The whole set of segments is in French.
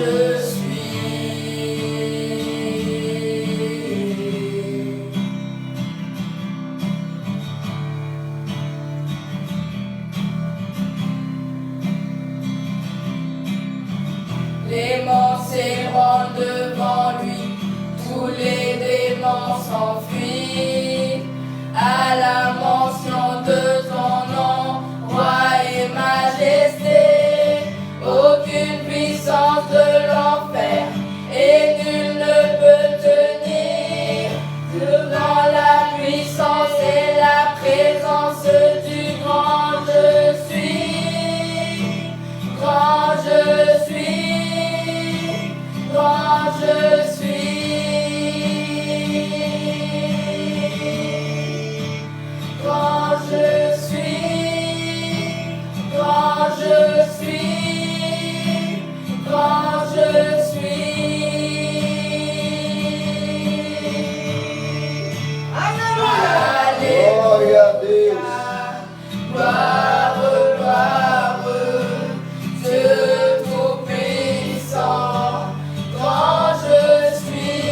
je suis. Les morts s'érolent devant lui, tous les démons s'enfuient. À la mention de ton nom, roi et majesté, aucune puissance de l'enfer et nul ne peut tenir devant la puissance et la présence du grand je suis. Grand je suis, grand je suis, grand je suis, grand je suis, grand je suis. Alléluia, gloire, gloire, Dieu tout-puissant, grand je suis,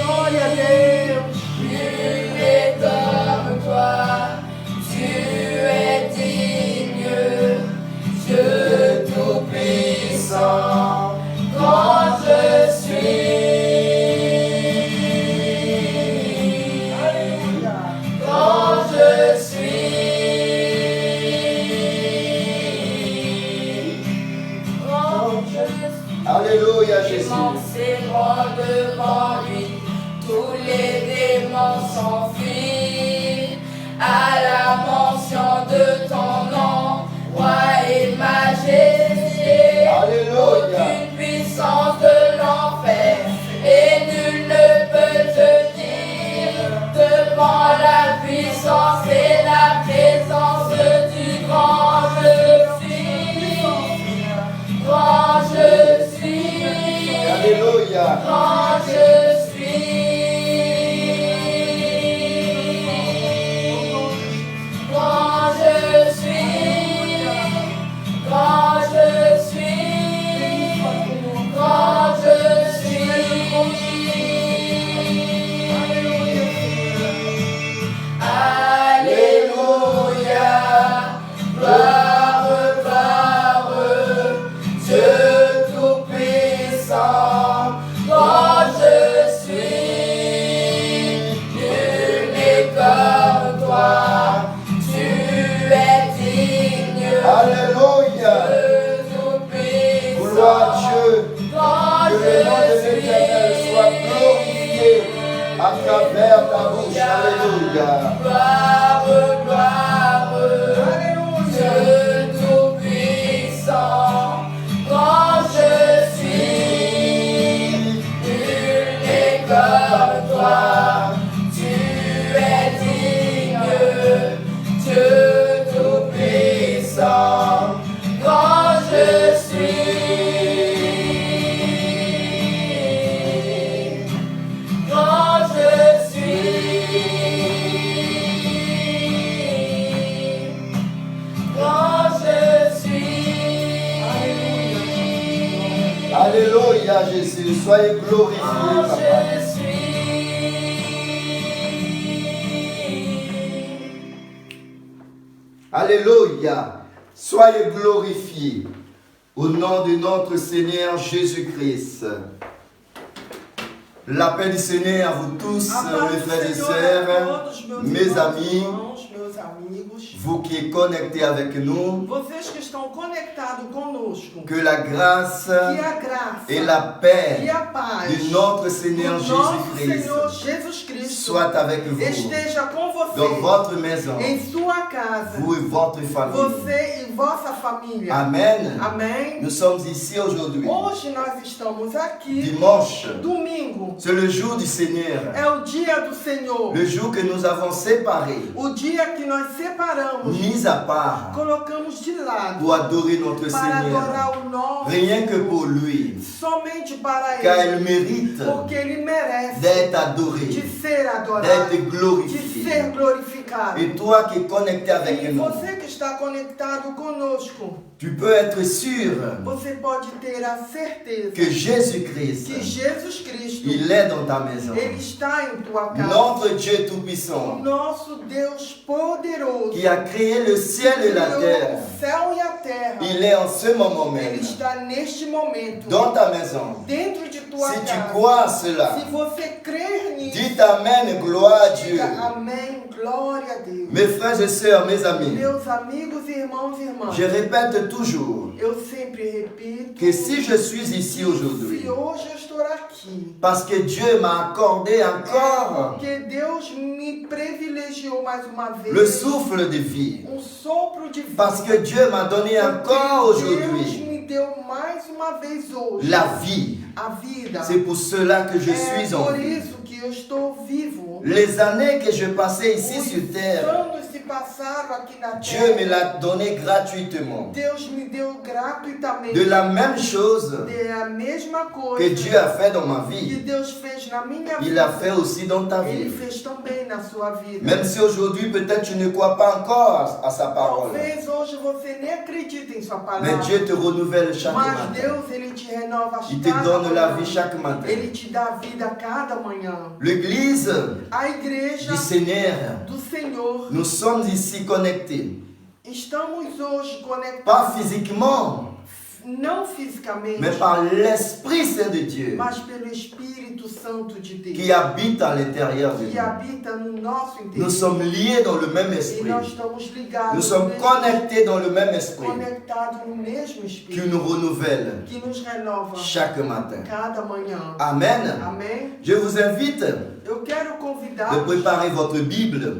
nul n'est comme toi, tu es digne, Dieu tout-puissant, grand je suis, grand je suis, grand je suis. Alléluia, Jésus. Les démons s'érolent devant lui, tous les démons s'enfuient. À la mention de ton nom, roi et majesté, Alléluia. aucune puissance de l'enfer et nul ne peut tenir devant la puissance et la présence du grand je suis. Grand je suis, Alléluia. grand je suis, grand je suis, grand je suis, grand je suis. Alléluia, gloire, gloire, Dieu tout-puissant, grand je suis, nul n'est comme toi, tu es digne, Alléluia. Dieu tout-puissant, Gloire à Dieu. grand Que le nom de je l'Éternel soit glorifié à travers ta bouche. Alléluia. Gloire, gloire, Dieu tout-puissant, grand je suis, nul n'est comme toi, tu es digne, Dieu tout-puissant, grand je suis, grand je suis, grand je suis. Alléluia, Jésus. Soyez glorifié, Quand papa. je suis. Alléluia. Soyez glorifiés au nom de notre Seigneur Jésus-Christ. La paix du Seigneur à vous tous, mes frères et sœurs, mes amis, vous qui êtes connectés avec nous. Vocês que estão conectados conosco. Que la grâce Que a graça et la paix e a paz de notre Seigneur do nosso Jésus-Christ Senhor Jesus Cristo soit avec vous esteja com você dans votre maison, em sua casa, vous et votre famille. você e vossa família. Amen. Amém. Nous sommes ici aujourd'hui, Hoje nós estamos aqui, dimanche. domingo. C'est le jour du Seigneur, É o dia do Senhor. le jour que nous avons séparé, O dia que nós separamos, mis à part, colocamos de lado pour adorer notre para Seigneur. adorar o nome, Rien que pour lui, somente para car Ele, il mérite porque Ele merece d'être adoré, de ser adorado, d'être de glorifié. ser glorificado. complicado. Et toi qui es connecté avec E nous, você que está conectado conosco, tu peux être sûr você pode ter a certeza que Jésus-Christ, que Jesus Cristo, il est dans ta maison. Ele está em tua casa. Notre Dieu O Tout-Puissant, nosso Deus poderoso, qui a créé le ciel et la criou terre, o céu e a terra. il est en ce moment Ele même está neste momento dans ta maison. dentro de tua Si tu casa. crois à cela, Se você crer nisso, dites Amen, gloire à Dieu. diga amém, glória a Deus. Mes frères et sœurs, mes amis, Meus amigos, irmãos e irmãs, je répète toujours eu sempre repito que si je suis ici aujourd'hui, se hoje eu estou aqui, parce que Dieu m'a accordé encore porque Deus me privilegiou mais uma vez le souffle de vie, sopro de vida. parce que Dieu m'a donné encore Porque Deus aujourd'hui me deu mais uma vez hoje la vie. a vida. C'est pour cela que je É suis en por vie. isso que eu estou vivo. Les années que je passais ici sur Os terre, anos se passaram aqui na Dieu terra. me l'a donné gratuitement. Deus me deu gratuitamente. De la même chose É a mesma coisa que Dieu a fait dans ma que vie, Deus fez na minha il vida. a fait aussi dans ta Ele vie. fez também na sua vida. Même si aujourd'hui peut-être tu ne crois pas encore à sa parole, Talvez hoje você nem acredite em sua palavra. mais Dieu te renouvelle chaque Mas matin. Deus, Ele te renova Il te cada donne la manhã. vie chaque matin. Ele te dá vida a cada manhã. L'église A igreja du Seigneur, do Senhor, nous sommes ici connectés, estamos hoje pas conectados, physiquement, não fisicamente, mais par l'Esprit Saint de Dieu mas pelo Espírito Santo de Deus, qui habite à l'intérieur de que nous. habita no nosso Nous interior. sommes liés dans le même E esprit. nós estamos ligados, Nous sommes no mesmo- connectés dans le même esprit conectados no mesmo qui Espírito, nous renouvelle que nos renova chaque matin. cada manhã. Amen. Amém? Je vous invite Eu quero de convidar préparer votre Bible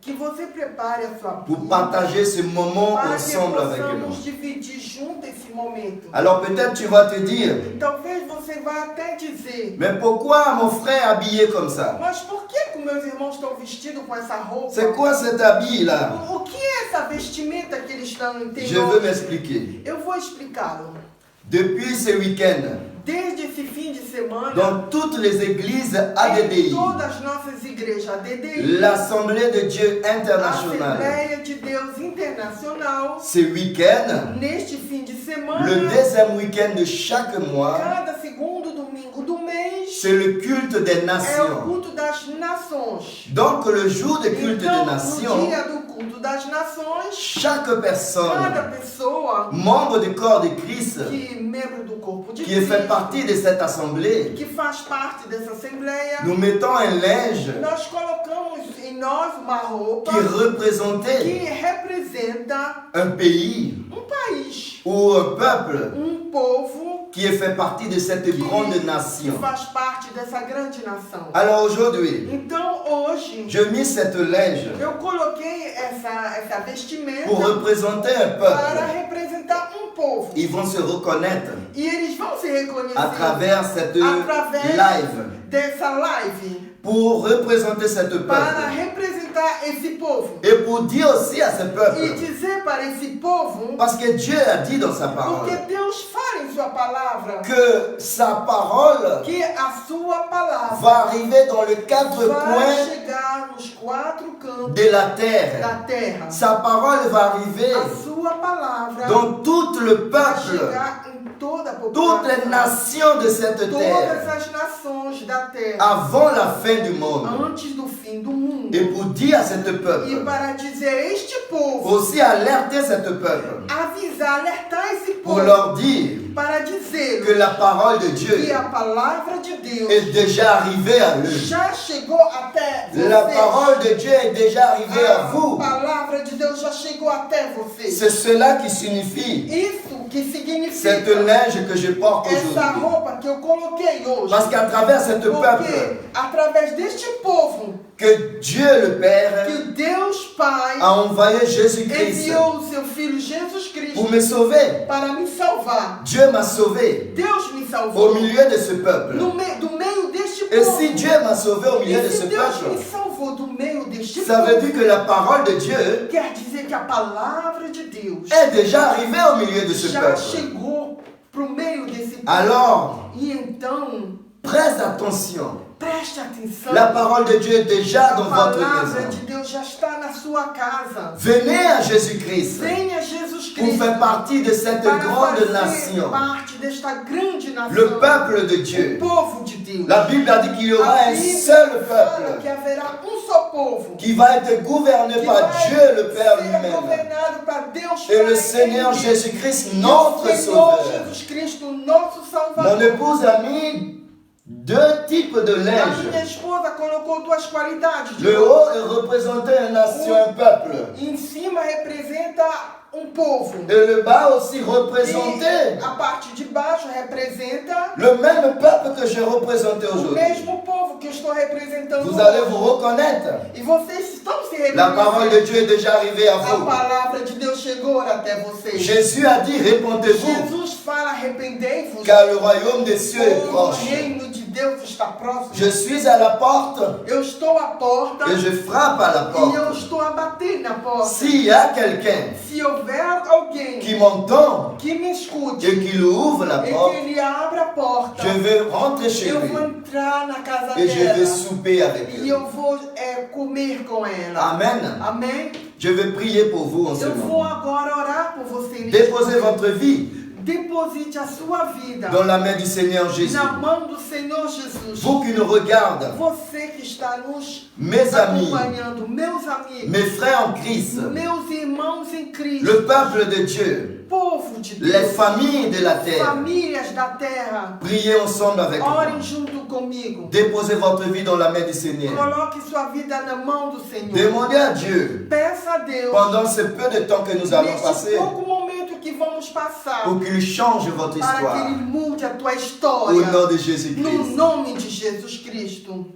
que você prepare a sua pour Bíblia partager ce moment para que ensemble avec nous. possamos dividir junto esse momento. Alors peut-être tu vas te dire, Talvez você vá até dizer, mais pourquoi mon frère est habillé comme ça? mas por que meus irmãos estão vestidos com essa roupa? C'est quoi cet habit là? O que é essa vestimenta que eles estão Je entendendo? veux m'expliquer. Eu vou explicá-lo. Depuis ce week-end, Desde esse fim de semana, dans toutes les églises em ADDI, todas as nossas igrejas, a DDI, l'Assemblée de Dieu a internationale, Assembleia de Deus Internacional, ce week-end, neste fim de semana, le deuxième week-end de chaque mois, cada segundo domingo do mês, c'est le culte des é o nations. culto das nações. Donc le jour du culte des Então, no nations, dia do culto das nações, chaque cada personne, pessoa membre du corps de Christ, que membro do corpo de qui fait Cristo, partie de cette assemblée, que faz parte dessa assembleia, nous mettons un linge nós colocamos em nós uma roupa qui représentait que representa un pays país, ou un peuple povo qui fait partie de cette grande nation. que faz parte dessa grande nação. Alors aujourd'hui, Então hoje je mis cette linge eu coloquei essa vestimenta pour représenter un para peuple. representar povo. Ils vont se reconnaître E eles vão se reconhecer à travers cette através live dessa live pour représenter cette para peuple representar esse povo. et pour dire aussi à ce E peuple, dizer para esse povo, parce que Dieu a dit dans sa parole porque Deus fala em sua palavra, que sa parole que a sua palavra va arriver dans les quatre vai coins chegar nos quatro cantos de la terre. da terra. Sa parole va arriver A sua palavra dans tout le vai peuple, chegar em toda a toutes les população, nations de cette todas terre as nações da terra, avant la fin du monde. antes do fim do mundo. Et pour dire à ce E peuple, para dizer a este povo, aussi alerter ce peuple, avisar, alertar esse pour povo, leur dire para dizer que la parole de que Dieu a palavra de Deus est déjà arrivée à eux. já chegou até vocês. La parole de Dieu est déjà arrivée à vous. A palavra de Deus já chegou até vocês. C'est cela qui signifie Isso que cette significa linge que je porte essa aujourd'hui. roupa que eu coloquei hoje. Parce qu'à travers ce peuple, Porque através deste povo que Dieu le Père que Deus Pai a envoyé Jésus-Christ enviou o seu Filho Jesus Cristo pour me sauver. para me salvar. Dieu m'a sauvé Deus me au salvou milieu de ce peuple. do meio deste Et povo. si Dieu m'a sauvé au milieu de E ce se Deus me peuple, salvou do meio deste ça veut povo, dire que la parole de Dieu quer dizer que a palavra de Deus est déjà arrivée au milieu de ce já peuple. chegou para o meio desse povo. Alors, E então, Preste attention. Preste atenção. La parole de Dieu est déjà dans A votre palavra maison. de Deus já está na sua casa. Venez à Jésus-Christ Venha Jesus pour Cristo faire partie de cette para grande fazer nation, parte desta grande nação. le peuple de O Dieu. povo de Deus. La Bible a dit qu'il y aura A un Bíblia seul fala peuple que haverá só povo. qui va être gouverné Que par vai Dieu le Père ser lui-même. governado por Deus Et Pai le Seigneur em Jésus-Christ, Deus. notre E o Senhor Sauveur. Jesus Cristo, nosso Mon Salvador. épouse a mis deux types de A minha linge. esposa colocou duas qualidades. de Le roupa. haut est représenté une nation, un peuple. Em cima representa povo. Et le bas aussi E représenté a parte de baixo representa le même peuple que j'ai représenté o aujourd'hui. mesmo povo que eu estou representando Vous allez hoje. vous reconnaître. E vocês estão se La parole de reconhecendo. Dieu est déjà arrivée à A vous. palavra de Deus chegou até vocês. Jésus a dit, répondez-vous, Jesus fala, arrependei-vos, car le royaume des cieux est o proche. reino de Deus está próximo. Je suis à la porte Eu estou à porta et je frappe à la e eu porte. estou a bater na porta. S'il y a quelqu'un Se houver alguém qui m'entend que me escute et qu'il ouvre la e que porte, ele abra a porta, je vais rentrer chez eu lui vou entrar na casa et je vais dela souper avec e lui. eu vou comer com ela. Amen. Amém? Je vais prier pour vous en ce Eu vou moment. agora orar por você. neste Déposez momento. votre vie Deposite a sua vida dans la main du Seigneur Jésus. na mão do Senhor Jesus. Vous qui nous regardez, Você que está nos mes amis, acompanhando, meus amigos, mes frères en Christ, meus irmãos em Cristo, le peuple de Dieu, povo de Deus, les familles de la terre, famílias da terra, priez ensemble avec orem moi. junto comigo. Déposez votre vie dans la main du Seigneur. Coloque sua vida na mão do Senhor. Demandez à Dieu, Peça a Deus, pendant ce peu de temps que nous allons neste passer, pouco momento que vamos passar, pour qu'il change votre para que histoire. Ele mude a tua Au história. nom de No Jésus-Christ. nome de Jesus Cristo.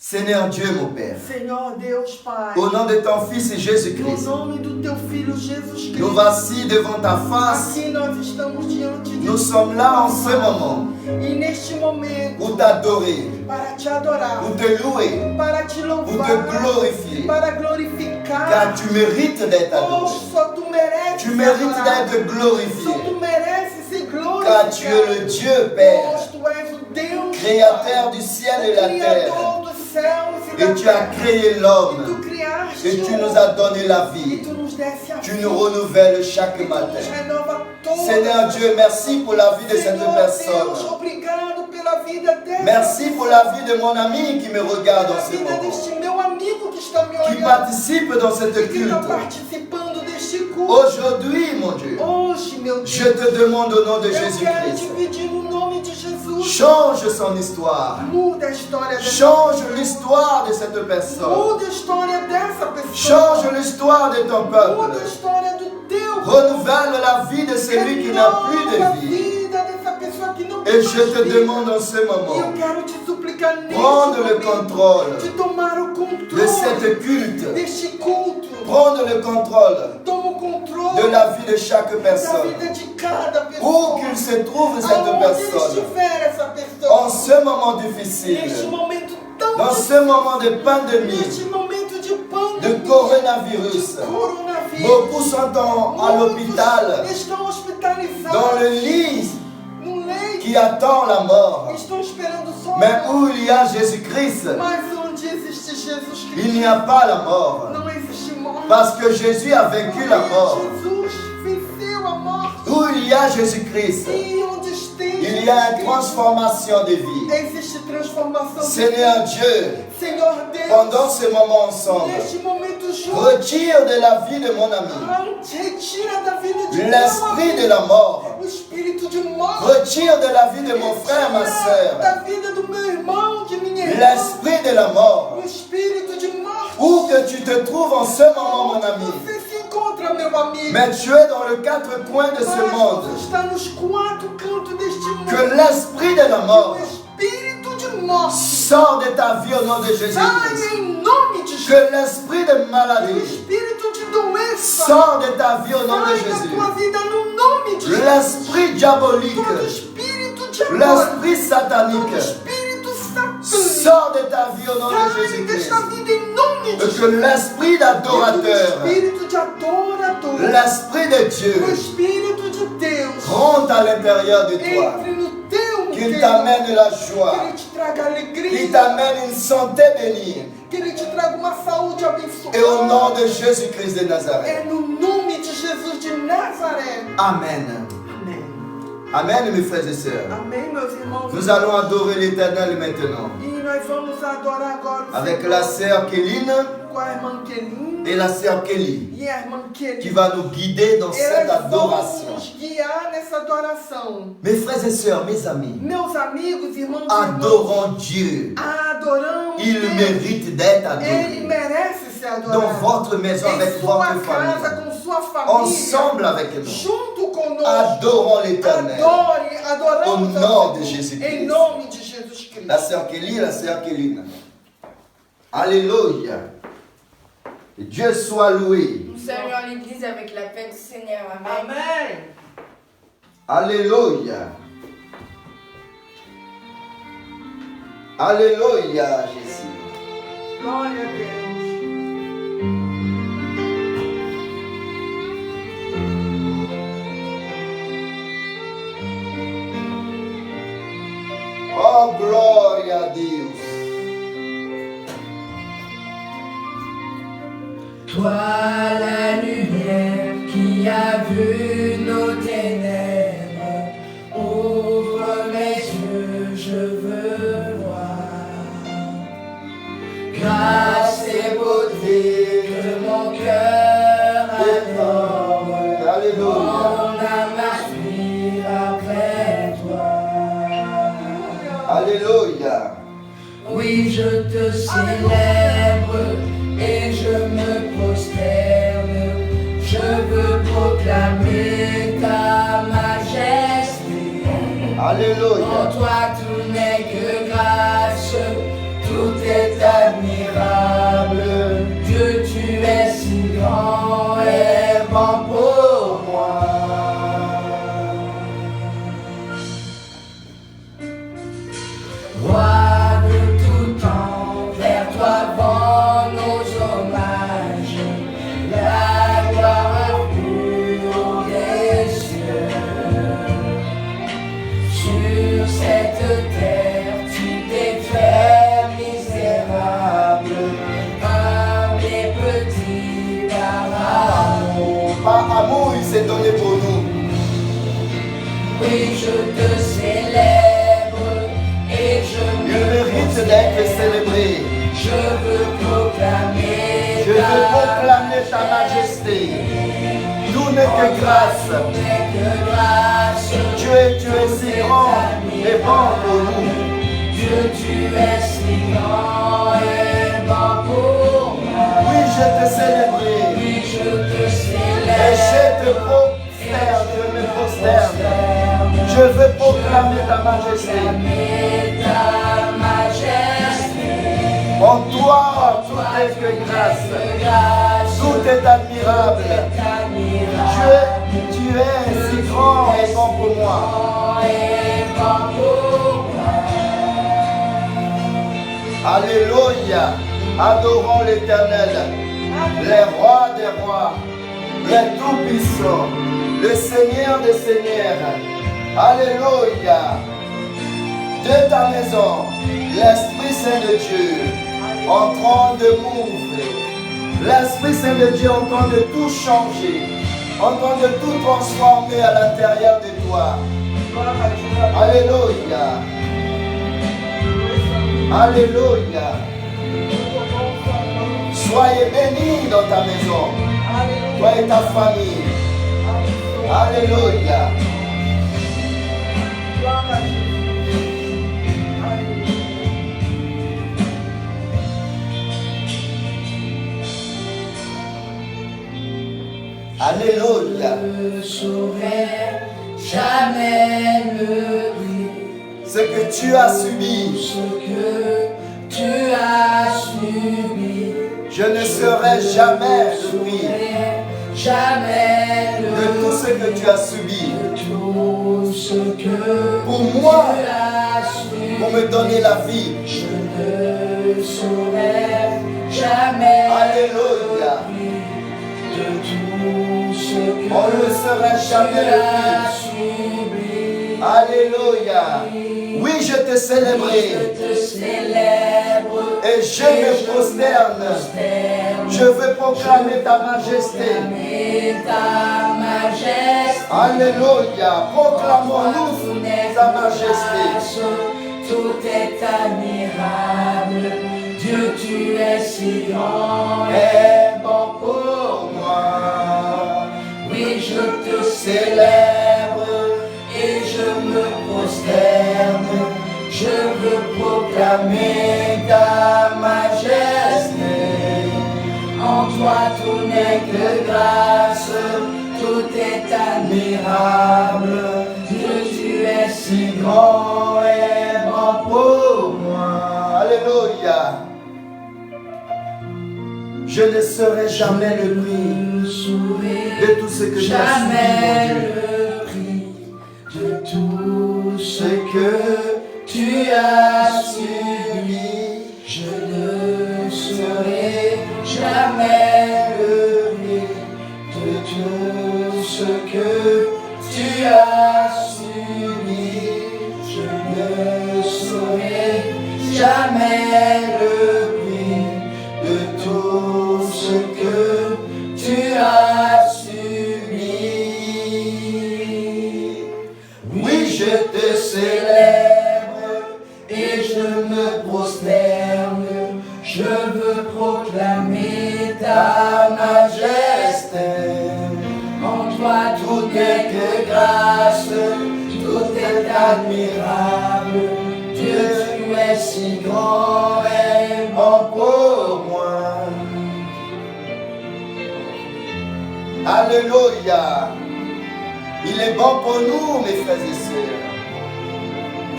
Seigneur Dieu, mon Père, Senhor Deus Pai. au nom de ton Fils No Jésus-Christ, nome do teu Filho Jesus nous Cristo. voici devant ta face. Aqui nós estamos diante de Nous sommes là en ce moment E neste momento, pour t'adorer, para te adorar, pour te louer, para te pour louvar, te glorifier. para glorificar. Car tu mérites d'être Oh, adoré. só tu mereces Tu mérites ser d'être adorado. Só glorifié. tu mereces ser glorificado. Car tu es le Dieu Père, Pois tu és o Deus créateur du ciel et de la terre. Criador dos céus e Et da tu as terra. créé E l'homme. tu criaste Et tu o nous homem. as donné la E vie. tu nos desse a Tu vida. nous renouvelles chaque E tu matin. nos renova todos. Seigneur Dieu, merci pour la vie de cette Senhor personne. Deus, obrigado pela vida dessa Merci pour la vie de mon ami qui me regarde pela en ce vida moment. deste meu amigo que está me Qui olhando. participe dans cette E que está culte. participando deste culto. Aujourd'hui, mon Dieu, Hoje, meu Deus, je te demande au nom de eu quero te Jésus-Christ, pedir no nome de Jesus. change son histoire. Muda a história dessa Change l'histoire de cette personne. Muda a história dessa pessoa. Change l'histoire de ton Muda a peuple. história do teu Renouvelle la vie de celui qui n'a plus Renova a de vie. vida dessa pessoa que não Et tem je mais te vida. demande en ce E eu moment, quero te suplicar neste prendre le momento contrôle de tomar o de controle cette culte. deste culto. Prendre le contrôle Toma o controle de la vie de chaque da personne. vida de cada Où pessoa. qu'il se trouve cette Aonde personne. estiver essa pessoa. En ce moment Neste difficile, momento tão dans ce moment de pandémie, Neste momento de de pandemia, coronavirus, de coronavírus, beaucoup sont à l'hôpital, muitos estão hospitalizados dans le lit no leito, qui attend la mort. estão esperando só a Mais morte. où il y a Jésus-Christ, Mas onde existe Jesus il Cristo, n'y a pas la mort. não existe morte. Parce que Jésus a vaincu la mort. Jesus venceu a morte. Où il y a Jésus-Christ, E onde tem il y a Jesus une Cristo, transformation de vie. existe transformação. Seigneur Dieu, Senhor Deus, pendant ce moment ensemble, neste momento junto, retire de la vie de mon ami retira da vida de l'esprit de la mort. o espírito de morte. Retire de la vie de mon frère, ma soeur, Da vida do meu irmão, de minha irmã, l'esprit de la mort. o espírito de morte. Où que tu te trouves en ce moment, mon ami, Você se encontra, meu amigo. mais tu es dans le quatre coins de ce Mas monde. você está nos quatro cantos deste mundo. Que l'esprit de la O mort espírito de morte sort de ta vie au nom de Jésus-Christ. sai em nome de Jesus. Que l'esprit de O maladie espírito de doença sort de ta vie au nom de sai da Jésus. tua vida no nome de Jesus. L'esprit diabolique, Todo espírito diabólico, l'esprit todo satanique espírito satânico sort de ta vie au nom de sai Jésus-Christ. desta vida em nome de Et Jesus. que l'esprit O d'adorateur, espírito de adorador, l'esprit de o Dieu espírito de Deus rentre à l'intérieur de toi. entre no teu Que Qu'il t'amène la Que joie. Ele te traga Qu'il alegria. t'amène une santé bénie. Que Ele te traga uma saúde Et au nom abençoada. de Jésus-Christ de É Nazareth. no nome de Jesus de Nazaré. Amen. Amém. Amen, mes frères et sœurs. Amém, meus irmãos. Nous allons adorer l'Éternel maintenant. E nós vamos adorar agora o Avec Senhor la sœur Kéline com a irmã Kelly et la sœur Kelly. e a irmã Kelly. Qui va nous guider dans cette Elas vão adoration. nos guiar nessa adoração. Mes frères et sœurs, mes amis, Meus amigos, irmãos e irmãs, adorons Dieu. adoramos Il Deus. mérite d'être Ele adoré. merece ser adorado. Dans votre maison, avec Em sua votre casa, famille. com sua família, Ensemble avec nous. junto conosco. Adorons l'Éternel. Adoramos Au ao nom de Senhor. Jésus-Christ. Em nome de Jesus Cristo. La sœur Kelly et la sœur Kéline. Alléluia. Et Dieu soit loué. Nous saluons l'église avec la paix du Seigneur. Amen. Amém. Alléluia. Alléluia, Jésus. Glória a Deus. Oh, glória a Deus. Toi la lumière qui a vu nos ténèbres, ouvre mes yeux, je veux voir. Grâce et beauté que mon cœur adore, Alléluia. mon âme aspire après toi. Alléluia. Oui, je te célèbre et je me prosterne. Je veux proclamer ta majesté. Alléluia. En toi tout n'est que grâce, tout est admirable. Dieu, tu es si grand et bon pour moi. Roi de tout temps, vers toi vont nos hommages. La gloire plus haut des cieux. Sur cette terre, tu t'es fait misérable, humble et petit par amour. Par amour, il s'est donné pour nous. Oui, je te célèbre et je Il me mérite d'être célébré. Je veux proclamer Je veux proclamer ta majesté. Tout n'est que grâce. Dieu, tu es si grand et bon pour nous. Dieu, tu es si grand et bon pour moi. Oui, je te célébrerai. Oui, je te Et célèbre. je te prosterne, je me prosterne. Je veux proclamer ta majesté. Proclamer ta majesté. En toi, tout est que grâce. Tout est admirable. Dieu, tu es si grand et bon pour moi. Alléluia. Adorons l'Éternel, les rois des rois, les tout-puissants, le Seigneur des seigneurs. Alléluia. De ta maison, l'Esprit Saint de Dieu en train de m'ouvrir. L'Esprit Saint de Dieu en train de tout changer, en train de tout transformer à l'intérieur de toi. Alléluia. Alléluia. Soyez bénis dans ta maison, toi et ta famille. Alléluia. Alléluia. Je saurai jamais le prix. Ce que tu as subi, Ce que tu as subi. je ne serai jamais le prix Jamais de tout ce que tu as subi tout ce que pour moi, tu as subi. pour me donner la vie. Je ne saurai jamais Alléluia. de tout ce que On ne serait jamais tu le as prix. subi. Alléluia. Oui, je te célébrerai. Et je me prosterne. Je veux proclamer ta majesté. Alléluia. Proclamons-nous ta majesté. Tout est admirable. Dieu, tu es si grand et bon pour moi. Oui, je te célèbre et je me prosterne. Je veux proclamer ta majesté. En toi tout n'est que grâce, tout est admirable. Dieu, tu es si grand et bon pour moi. Alléluia. Je ne serai jamais le prix de tout ce que tu as subi, jamais le prix de tout ce que tu as subi. Je ne serai jamais le prix de tout ce que tu as subi. Je ne serai jamais le prix de tout ce que tu as subi. Oui, je te célèbre et je me prosterne. Je veux proclamer ta majesté. En toi tout n'est que grâce, tout est admirable. Dieu, tu es si grand et bon pour moi. Alléluia. Il est bon pour nous, mes frères et sœurs.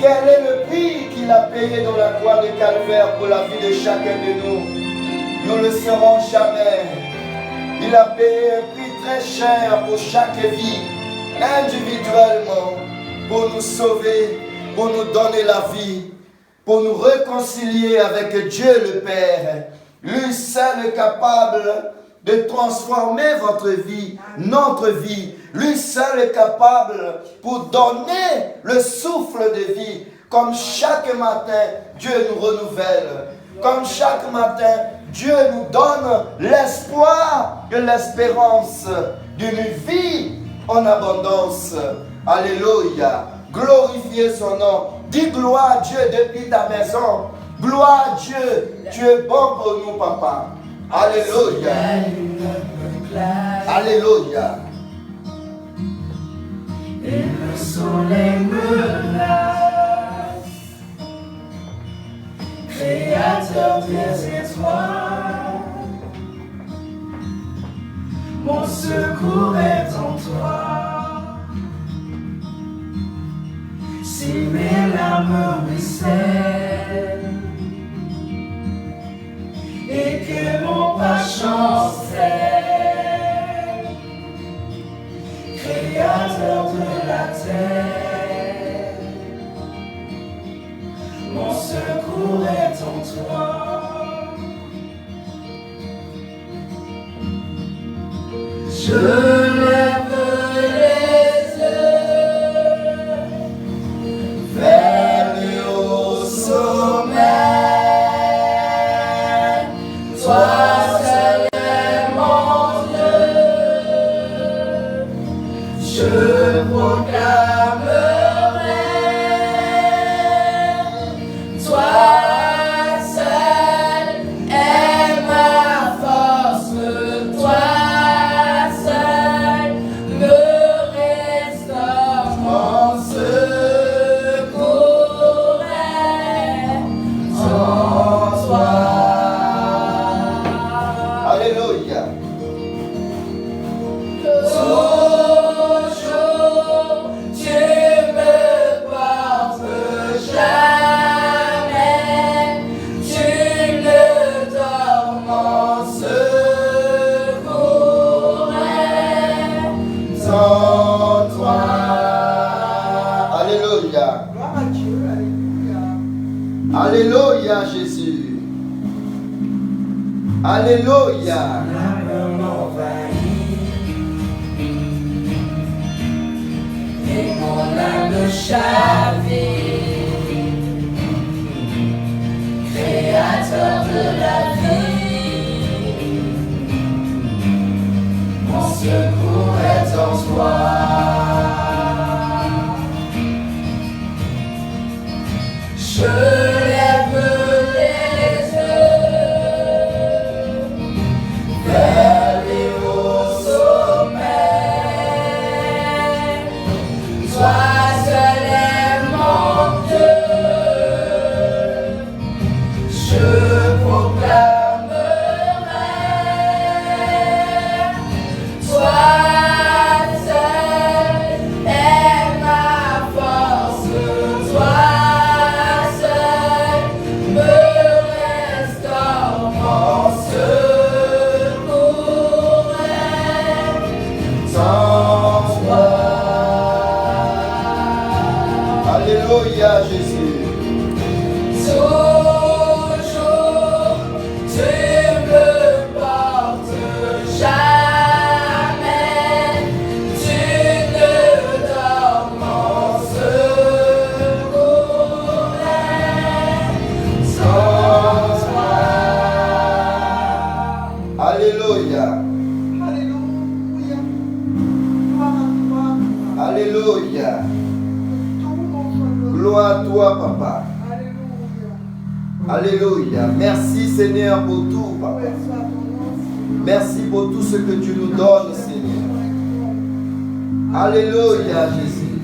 Quel est le prix qu'il a payé dans la croix de Calvaire pour la vie de chacun de nous? Nous ne le saurons jamais. Il a payé un prix très cher pour chaque vie, individuellement, pour nous sauver, pour nous donner la vie, pour nous réconcilier avec Dieu le Père. Lui seul est capable de transformer votre vie, notre vie. Lui seul est capable pour donner le souffle de vie. Comme chaque matin, Dieu nous renouvelle. Comme chaque matin, Dieu nous donne l'espoir et l'espérance d'une vie en abondance. Alléluia. Glorifiez son nom. Dis gloire à Dieu depuis ta maison. Gloire à Dieu. Tu es bon pour nous, papa. Alléluia. Alléluia. Et le soleil me lave, Créateur des étoiles. Mon secours est en toi. Si mes larmes ruissellent et que mon pas chancelle, Créateur de la terre, mon secours est en toi. Je lève les yeux vers le haut sommet. Toi seul est mon Dieu. Je proclamerai. Toi seul est ma force. Toi Alléluia Jésus. Alléluia. Et mon âme chavire. lève les yeux vers les hauts sommets. Toi seul est mon Dieu, je proclamerai. Toi seul est ma force, toi seul me restaure mon secours est en toi. Alléluia, Jésus. Toujours tu me portes, jamais tu ne dors, mon secours est en toi. Alléluia. Alléluia. Alléluia. Tout mon Dieu. Gloire à toi, Papa. Alléluia. Alléluia. Merci, Seigneur, pour tout, Papa. Loué soit ton nom, Seigneur. Merci pour tout ce que tu nous donnes, Seigneur. Alléluia, Jésus.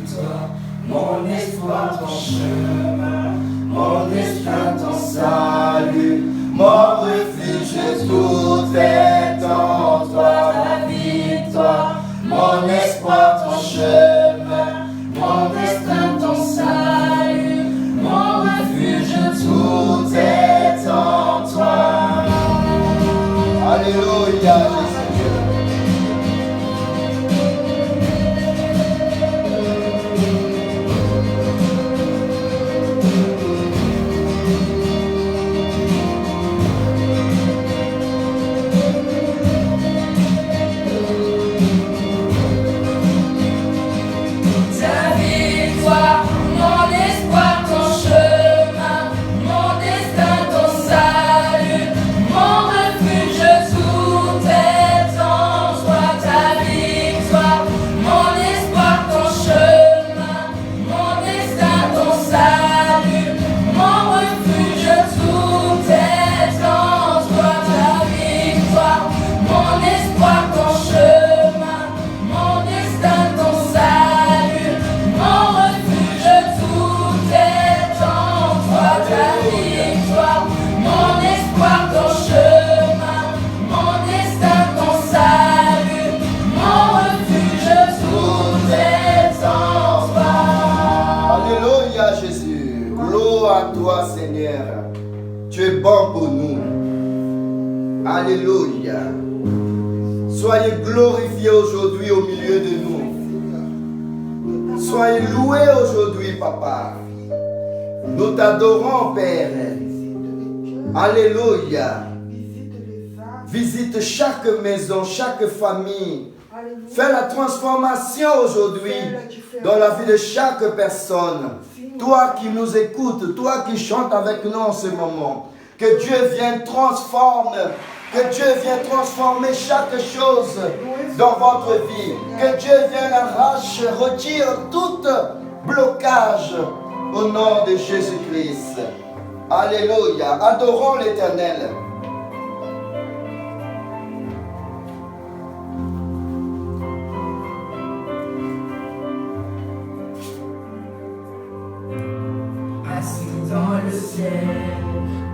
Mon espoir, ton chemin, mon espoir, ton salut, mon refuge, tout est en toi, la victoire. Mon espoir, ton chemin, mon destin, ton salut, mon refuge, tout est en toi. Alléluia, Jésus. Ta victoire, mon espoir, ton chemin, mon destin, ton salut, mon refuge, tout est en toi. Ta victoire, mon espoir, ton chemin, mon destin, ton salut, mon refuge, tout est en toi. Ta victoire, mon espoir, ton chemin, mon destin, ton salut, mon refuge, tout est en toi. Ta victoire, mon espoir, ton chemin, mon destin, ton salut, mon refuge, tout est en toi. Alléluia, Jésus. Gloire à toi, Seigneur. Tu es bon pour nous. Alléluia. Soyez glorifiés aujourd'hui au milieu de nous. Soyez loués aujourd'hui, Papa. Nous t'adorons, Père. Alléluia. Visite chaque maison, chaque famille. Fais la transformation aujourd'hui dans la vie de chaque personne. Toi qui nous écoutes, toi qui chantes avec nous en ce moment, que Dieu vienne transformer, que Dieu vienne transformer chaque chose dans votre vie. Que Dieu vienne arracher, retire tout blocage au nom de Jésus-Christ. Alléluia. Adorons l'Éternel. Assis dans le ciel,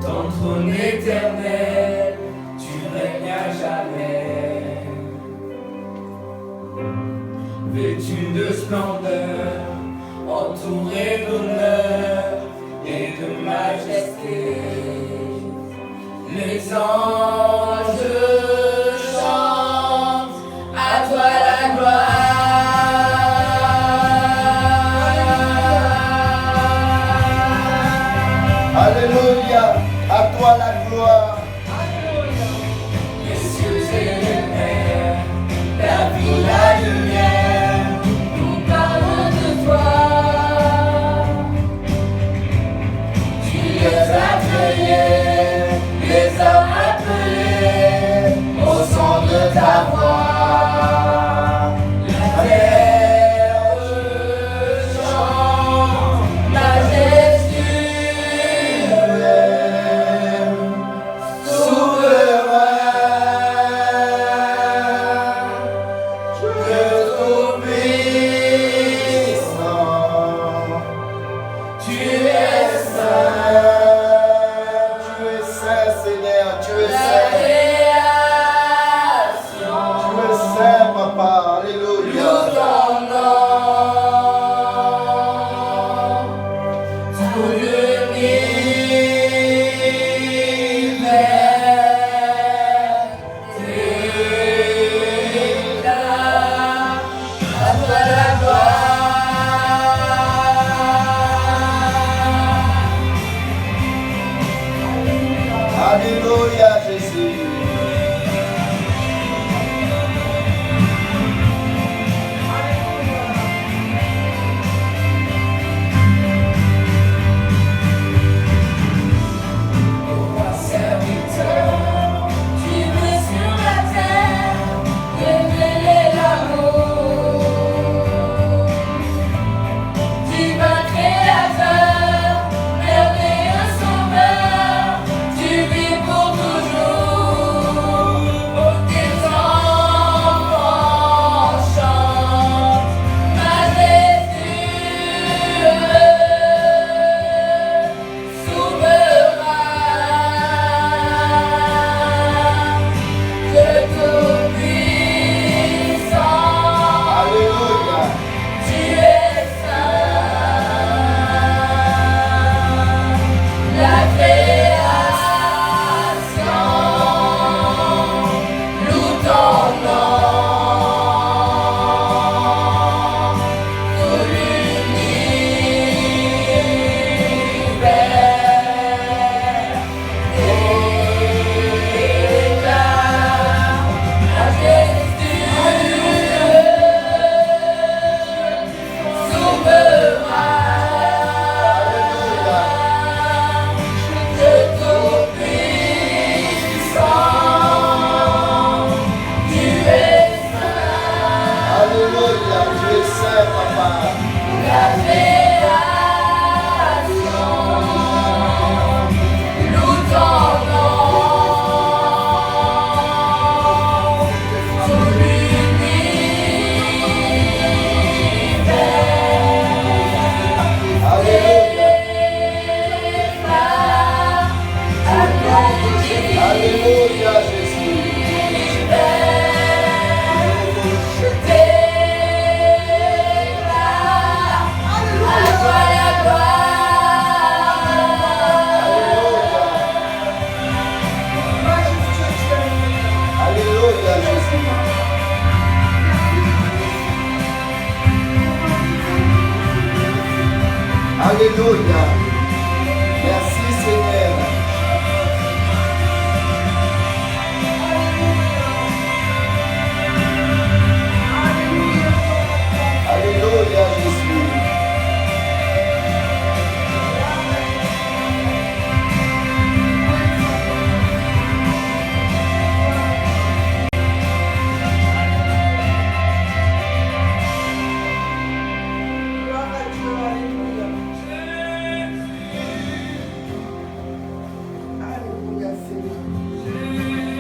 ton trône éternel, tu règnes à jamais. Vêtu de splendeur, entouré d'honneur et de majesté, les anges chantent à toi la gloire. Alléluia. À toi la gloire. Les cieux et les mers, la vie, la lumière, nous parlons de toi. Tu les as créés, les as appelés au son de ta voix. La terre chante majestueusement. Alléluia, Jésus. Je déclare à toi la gloire. Alléluia, Jésus. Alléluia. Merci Seigneur. Alléluia Jésus. Glória a Deus, aleluia. Aleluia, Senhor.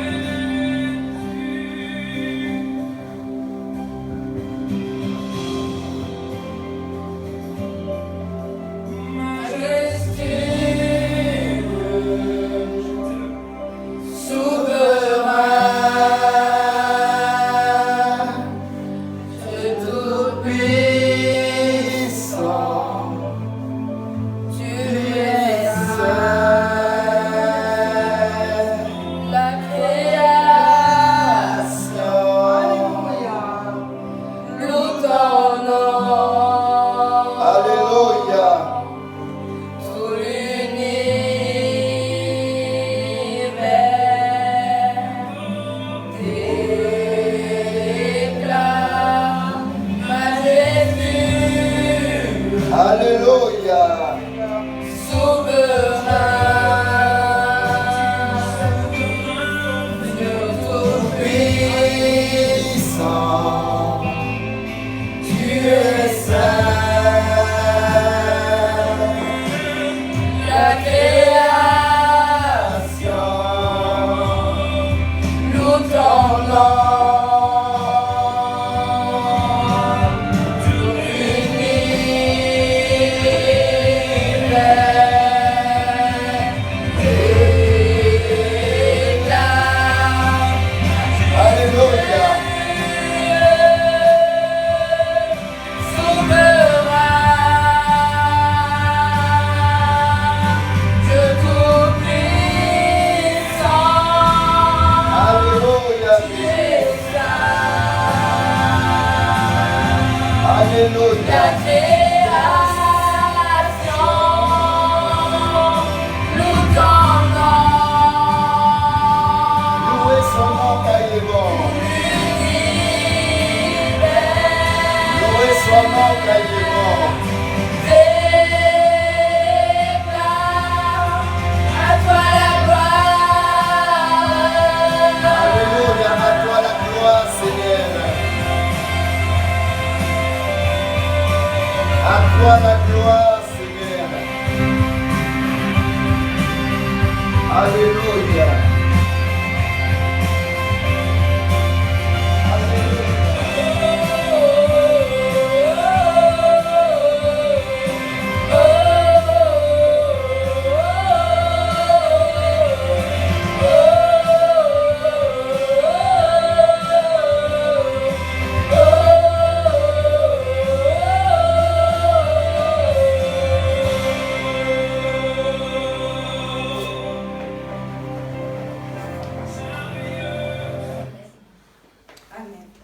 Alléluia. Alléluia. Puissant, tu es saint. La création loue ton nom. Tout l'univers déclare Alléluia. Alléluia. Alléluia. La création loue ton nom. Louez son nom car il est bon. Louez son nom car il est bon. Déclare à toi la gloire. Alléluia. À toi la gloire, Seigneur. À toi la gloire, Seigneur. Alléluia.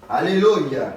Alléluia.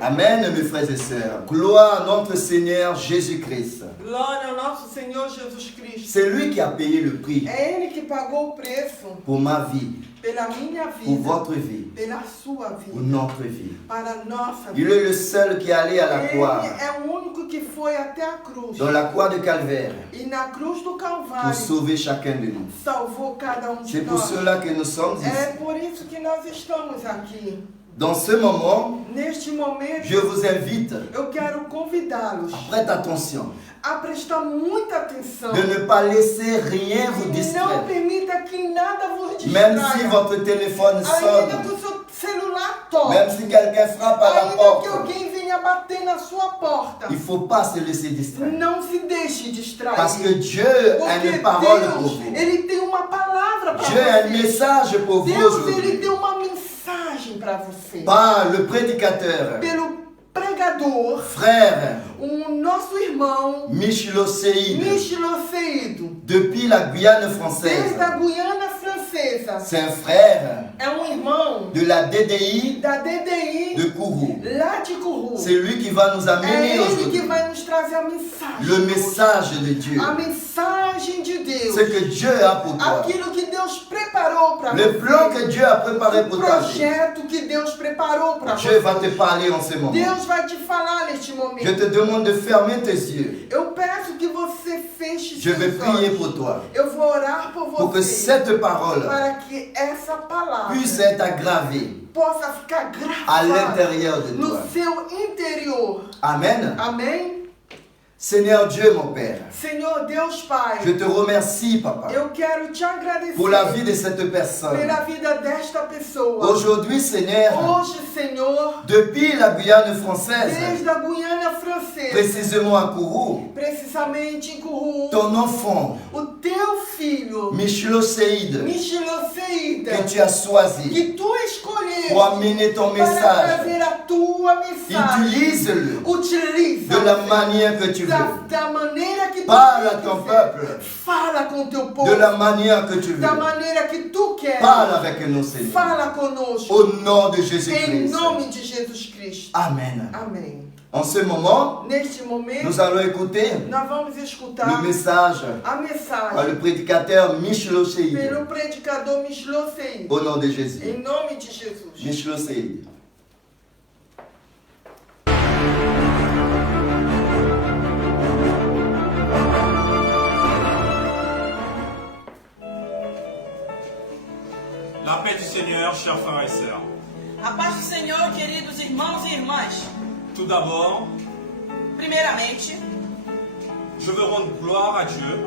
Amen, mes frères et sœurs. Gloire à notre Seigneur Jésus-Christ. Glória ao nosso Senhor Jesus Cristo. C'est lui qui a payé le prix É Ele que pagou o preço pour ma vie, pela minha pour vida, votre vie, pela sua pour vida, notre vie. para a nossa Il vida. est le seul qui est allé à la croix, Ele é o único que foi até a cruz. dans la croix de Calvaire, E na cruz do pour Calvário sauver chacun de nous. salvou cada um de C'est pour nós. cela que nous sommes É ici. por isso que nós estamos aqui. Dans ce moment, Neste momento, je vous invite, eu quero convidá-los prête attention, a prestar muita atenção. de ne pas laisser rien vous Não distraire. permita que nada vos Même distraia. si votre téléphone Ainda sonne, que o seu celular toque. même si quelqu'un frappe à la Ainda que porte, alguém venha venha bater na sua porta, il ne faut pas se laisser distraire. não se deixe distrair. Parce que Dieu a Porque une parole Deus, pour vous. Ele tem uma palavra para Dieu a un você. message pour vous Deus, Ele aujourd'hui. tem uma mensagem para você. Par le prédicateur, Pelo pregador, frère nosso irmão Michelo Seïd, Michelo, depuis la Guyane desde française. a Guiana Francesa. C'est un frère É irmão de la DDI da DDI de Kourou. lá de Kourou. C'est lui qui va nous É amener ele que aujourd'hui vai nos trazer a mensagem. le message de Dieu. A mensagem de Deus. Ce que Dieu a pour toi. Aquilo que Deus preparou para Le plan que Dieu a préparé O pour ta vie. projeto que Deus preparou para Dieu va você. te parler en ce moment. Deus vai te falar neste Je momento. te demande de fermer tes yeux. Eu peço que você feche Je vais seus prier olhos. pour toi. Eu vou orar por Pour que você. cette parole Para que essa palavra puisse être aggravée possa ficar à gravada l'intérieur de no toi. seu interior. Amen. Amém? Seigneur Dieu, mon Père, Senhor Deus Pai, je te remercie, Papa, eu quero te agradecer pour la vie de cette personne. pela vida desta pessoa. Aujourd'hui, Seigneur, Hoje, Senhor, depuis la Guyane française, desde a Guiana Francesa, précisément à Kourou, precisamente em Kourou, ton enfant, o teu filho, Michelo Seïd, Michelo Seida, que tu as choisi que tu escolheste pour amener ton para message, trazer a tua mensagem. utilise-le Utiliza de la manière que tu veux. da maneira que tu Parle à quer. ton peuple Fala com teu povo. de la manière que tu Da veux. maneira que tu quer. Parle avec nous, Seigneur. Fala conosco. Au nom de Em Jésus-Christ. nome de Jesus Cristo. Amen. Amém. En ce moment, Neste momento, nous allons écouter nós vamos escutar le message a par mensagem le prédicateur Michelo Seïd. pelo predicador Michelo Seida. Au nom de Jésus. Em nome de Jesus. Michelo Seïd. La paix du Seigneur, chers frères et sœurs. A paz do Senhor, queridos irmãos e irmãs. Tout d'abord, Primeiramente, je veux rendre gloire à Dieu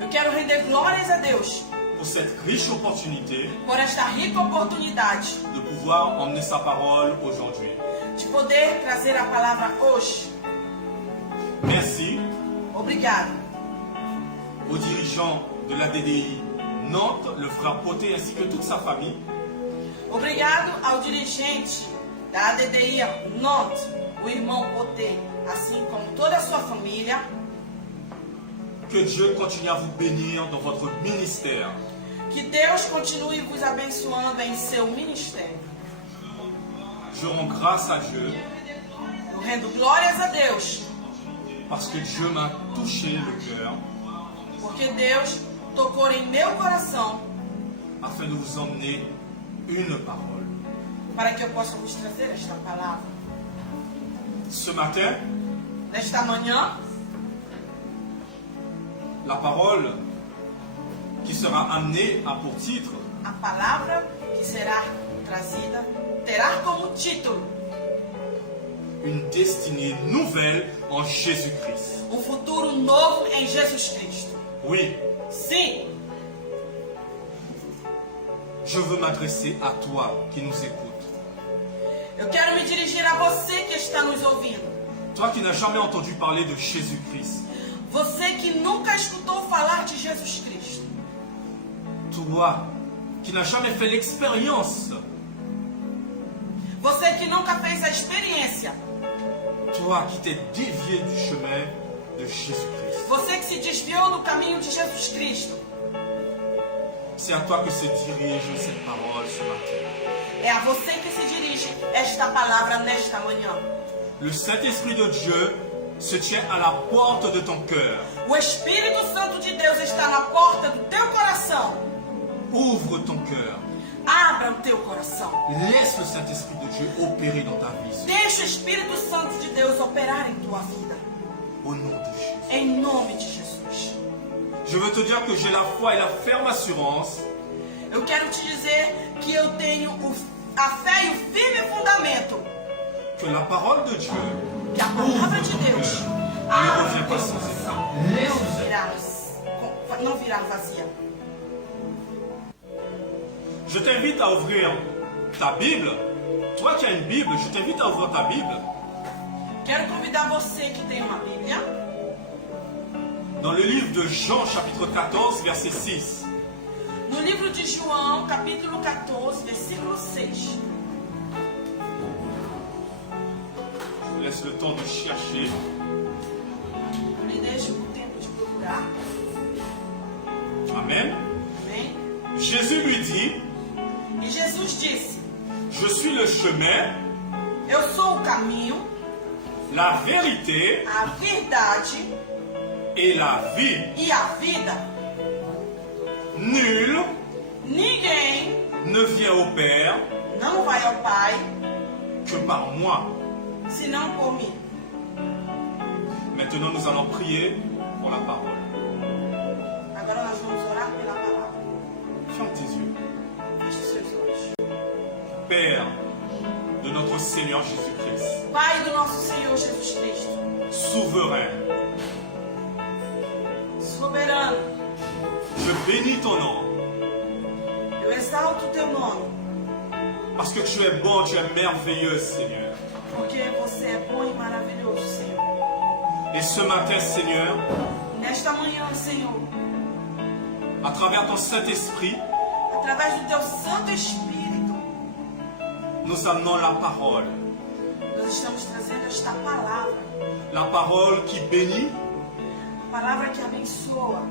eu quero render glórias a Deus pour cette riche opportunité por esta rica oportunidade de pouvoir emmener sa parole aujourd'hui. de poder trazer a palavra hoje. Merci Obrigado aux dirigeants de la DDI Nantes, le frère Poté ainsi que toute sa famille Obrigado ao dirigente da ADDI Nantes, o irmão Potê, assim como toda a sua família. Que Dieu continue à vous bénir dans votre ministère. Que Deus continue vos abençoando em seu ministério. Je rends grâce à Dieu Eu rendo glórias a Deus, parce que Dieu m'a touché le cœur porque Deus tocou em meu coração afin de vous emmener une parole. para que eu possa vos trazer esta palavra. Ce matin, Nesta manhã, la parole qui sera amenée a pour titre a palavra que será trazida terá como título Une destinée nouvelle en Jésus-Christ. futuro novo em Jesus Cristo. Oui, Sim, je veux m'adresser à toi qui nous écoutes. eu quero me dirigir a você que está nos ouvindo. Toi qui n'as jamais entendu parler de Jésus-Christ. Você que nunca escutou falar de Jesus Cristo. Toi qui n'as jamais fait l'expérience. Você que nunca fez a experiência. Toi qui t'es dévié du chemin de Jésus-Christ. Você que se desviou do caminho de Jesus Cristo. C'est à toi que se dirige cette parole ce matin. É a você que se dirige esta palavra nesta manhã. Le Saint-Esprit de Dieu se tient à la porte de ton cœur. O Espírito Santo de Deus está na porta do teu coração. Ouvre ton cœur. Abra o teu coração. Laisse le Saint-Esprit de Dieu opérer dans ta vie. Deixa o Espírito Santo de Deus operar em tua vida. Au nom de Jésus. Em nome de Jesus. Je veux te dire que j'ai la foi et la ferme assurance Eu quero te dizer que eu tenho a fé e o firme fundamento que la parole de Dieu que a palavra de Deus ne abre revient o pas teu sans coração. effet. Não virá vazia. Je t'invite à ouvrir ta Bible. Toi qui as une Bible, je t'invite à ouvrir ta Bible Quero convidar você que tem uma Bíblia. Dans le livre de Jean, chapitre 14, verset 6. No livro de João, capítulo 14, versículo 6. Je vous laisse le temps de chercher. Eu lhe deixo o tempo de procurar. Amen. Amém? Jésus lui dit, E Jesus disse: je suis le chemin, Eu sou o caminho, la vérité a verdade et la vie. e a vida. Nul Ninguém ne vient au Père não vai ao Pai que par moi. senão por mim. Maintenant, nous allons prier pour la parole. Agora nós vamos orar pela palavra. Ferme tes yeux. Feche seus olhos. Père de notre Seigneur Jésus-Christ, Pai do nosso Senhor Jesus Cristo, souverain, soberano, je bénis ton nom eu exalto o teu nome, parce que tu es bon, tu es merveilleux, Seigneur. porque você é bom e maravilhoso, Senhor. Et ce matin, Seigneur, Nesta manhã, Senhor, à travers ton Saint-Esprit, através do teu Santo Espírito, nous amenons la parole. nós estamos trazendo esta palavra. La parole qui bénit, A palavra que abençoa,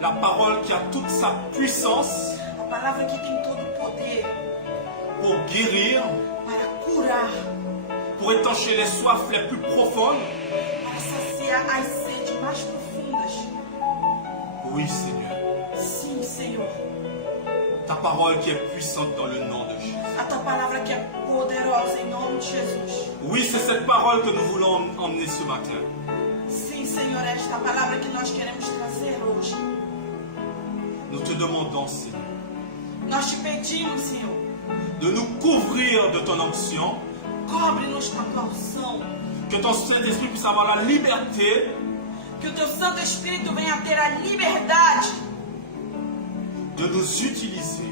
la parole qui a toute sa puissance a palavra que tem todo o poder pour guérir, para curar, pour étancher les soifs les plus profondes. para saciar as sedes mais profundas. Oui, Seigneur. Sim, Senhor. Ta parole qui est puissante dans le nom de Jésus. A tua palavra que é poderosa em nome de Jesus. Oui, c'est cette parole que nous voulons emmener ce matin. Sim, Senhor, é esta palavra que nós queremos trazer hoje. Nous te demandons, Seigneur, Nós te pedimos, Senhor, de nous couvrir de ton onction, cobre-nos com a tua unção. que ton Saint-Esprit puisse avoir la liberté Que o teu Santo Espírito venha ter a liberdade de nous utiliser.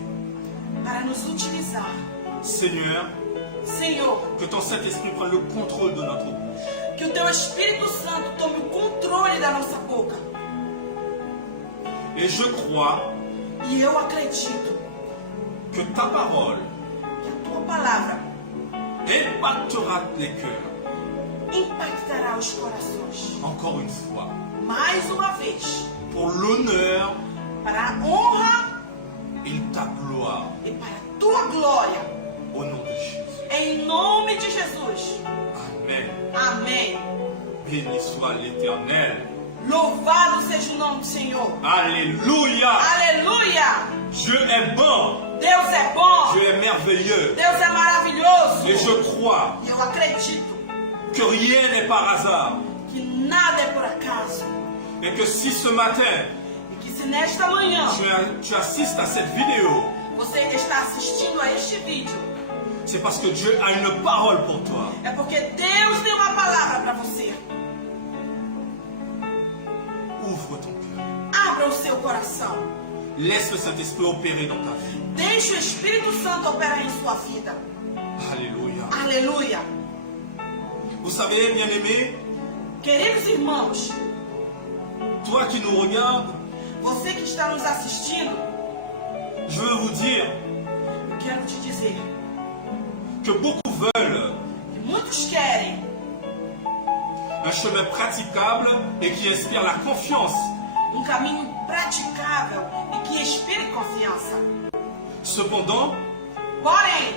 para nos utilizar. Seigneur, Senhor, que ton Saint-Esprit prenne le contrôle de notre bouche. que o teu Espírito Santo tome o controle da nossa boca. Et je crois E eu acredito que ta parole que a tua palavra impactera les cœurs. impactará os corações. Encore une fois, Mais uma vez, pour l'honneur para a honra et ta gloire, e para a tua glória. au nom de Jésus. Em nome de Jesus. Amen. Amém. Béni soit l'Éternel. Louvado seja o nome do Senhor. Alléluia. Aleluia. Dieu est bon. Deus é bom. Dieu est merveilleux. Deus é maravilhoso. Et je crois E eu acredito que rien n'est par hasard. que nada é por acaso. Et que si ce matin, E que se nesta manhã tu assistes à cette vidéo, você está assistindo a este vídeo, c'est parce que Dieu a une parole pour toi. é porque Deus tem uma palavra para você. Ouvre ton cœur. Abra o seu coração. Laisse le Saint-Esprit opérer dans ta vie. Deixe o Espírito Santo operar em sua vida. Alléluia. Aleluia. Vous savez, bien-aimés, Queridos irmãos, toi qui nous regardes, você que está nos assistindo, je veux vous dire eu quero te dizer que beaucoup veulent que muitos querem un chemin praticable et qui inspire la confiance. um caminho praticável e que inspire confiança. Cependant, Porém,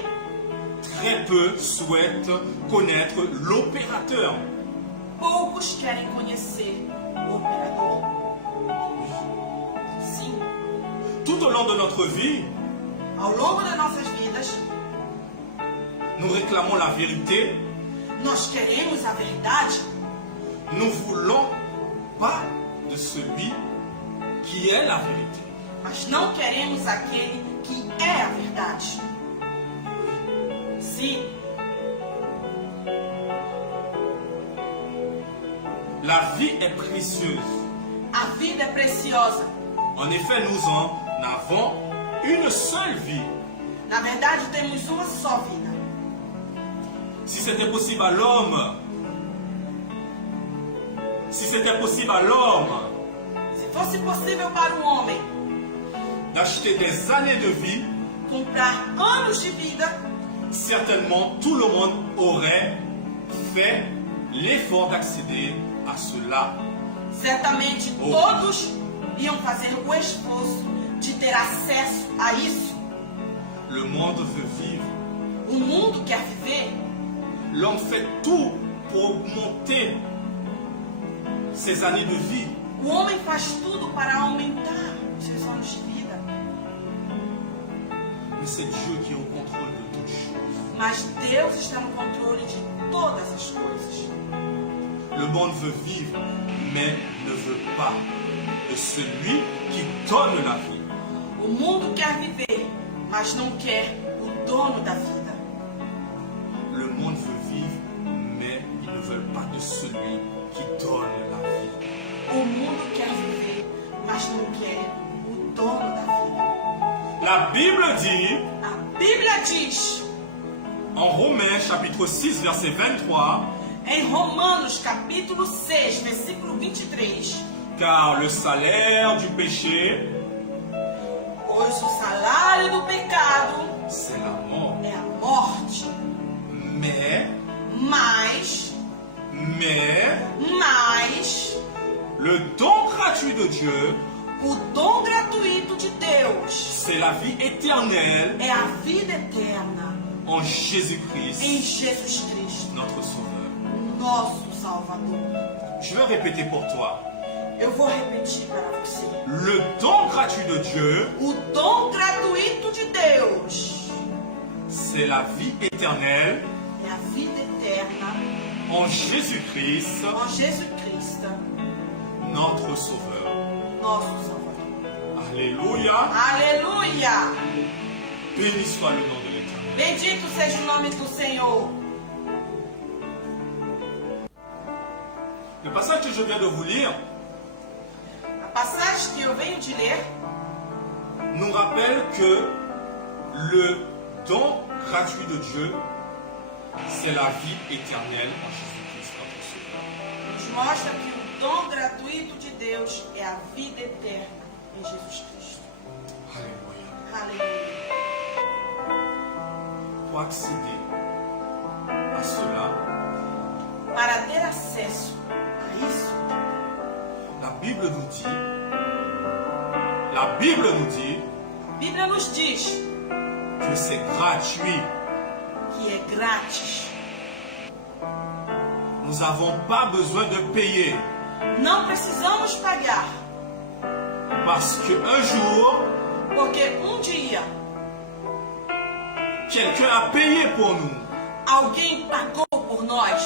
très peu souhaitent connaître l'opérateur. poucos querem conhecer o operador. Sim, Tout au long de notre vie, ao longo das nossas vidas, nous réclamons la vérité. nós queremos a verdade, Nous voulons pas de celui qui est la vérité. mas não queremos aquele que é a verdade. Sim, La vie est précieuse. a vida é preciosa. En effet, nous en avons une seule vie. Na verdade, temos uma só vida. Si c'était possible à l'homme Si c'était possible à l'homme Se fosse possível para um homem d'acheter des années de vie, comprar anos de vida, certainement tout le monde aurait fait l'effort d'accéder à cela. certamente Oh. todos iam fazer o esforço de ter acesso a isso. Le monde veut vivre. O mundo quer viver. L'homme fait tout pour augmenter ses années de vie. O homem faz tudo para aumentar seus anos de vida. Mais c'est Dieu qui est au contrôle de toutes choses. Mas Deus está no controle de todas as coisas. Le monde veut vivre, mais ne veut pas de celui qui donne la vie. O mundo quer viver, mas não quer o dono da vida. Le monde veut vivre, mais ils ne veulent pas de celui qui donne la vie. O mundo quer viver, mas não quer o dono da vida. La Bible dit, A Bíblia diz, en Romains chapitre 6, verset 23, em Romanos capítulo 6, versículo 23, car le salaire du péché, pois o salário do pecado c'est la mort. é a morte, Mais mas le don gratuit de Dieu, o dom gratuito de Deus c'est la vie éternelle é a vida eterna en Jésus-Christ, em Jesus Cristo, notre Sauveur. nosso Salvador. Je vais répéter pour toi. Eu vou repetir para você. Le don gratuit de Dieu, O dom gratuito de Deus c'est la vie éternelle é a vida eterna en Jésus-Christ, em Jesus Cristo, notre Sauveur. nosso Salvador. Alléluia. Aleluia! Béni soit le nom de l'Éternel. Bendito seja o nome do Senhor. Le passage que je viens de vous lire A passagem que eu venho de ler nous rappelle que le don gratuit de Dieu, c'est la vie éternelle en Jésus-Christ, notre Sauveur. nos mostra que o dom gratuito de Deus é a vida eterna em Jesus Cristo. Alléluia. Aleluia. Pour accéder à cela, Para ter acesso a isso, la Bible nous dit, a Bíblia nos diz que c'est gratuit. que é grátis. Nous n'avons pas besoin de payer. Não precisamos pagar, Parce qu'un jour, porque dia quelqu'un a payé pour nous. alguém pagou por nós.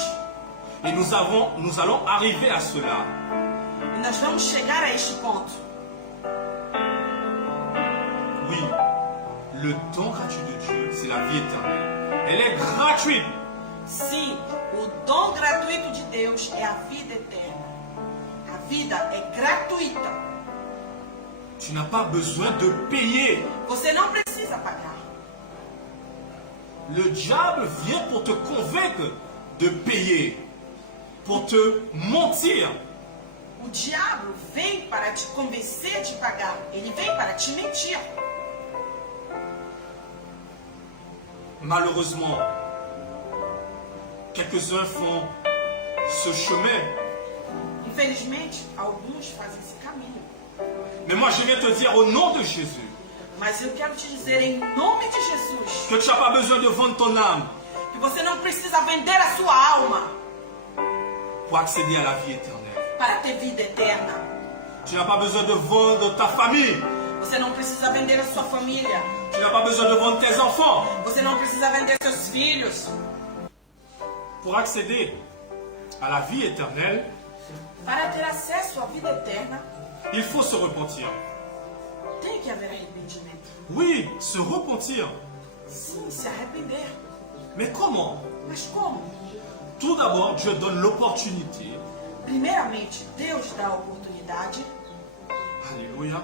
Et nous allons arriver à cela. E nós vamos chegar a este ponto. Oui, le don gratuit de Dieu, c'est la vie éternelle. Elle est gratuite. Sim, o dom gratuito de Deus é a vida eterna. A vida é gratuita. Tu n'as pas besoin de payer. Você não precisa pagar. Le diable vient pour te convaincre de payer, pour te mentir. O diabo vem para te convencer de pagar. Ele vem para te mentir. Malheureusement, quelques-uns font ce chemin. Infelizmente, alguns fazem esse caminho. Mais moi, je viens te dire au nom de Jésus Mas eu quero te dizer em nome de Jesus que tu n'as pas besoin de vendre ton âme que você não precisa vender a sua alma pour accéder à la vie éternelle. para ter vida eterna. Tu n'as pas besoin de vendre ta famille. Você não precisa vender a sua família. Tu n'as pas besoin de vendre tes enfants. Você não precisa vender seus filhos. Pour accéder à la vie éternelle, Para ter acesso à vida eterna, il faut se repentir. tem que haver arrependimento. Oui, se repentir. Sim, se arrepender. Mais comment? Mas como? Tout d'abord, Dieu donne l'opportunité. Primeiramente, Deus dá a oportunidade. Alléluia.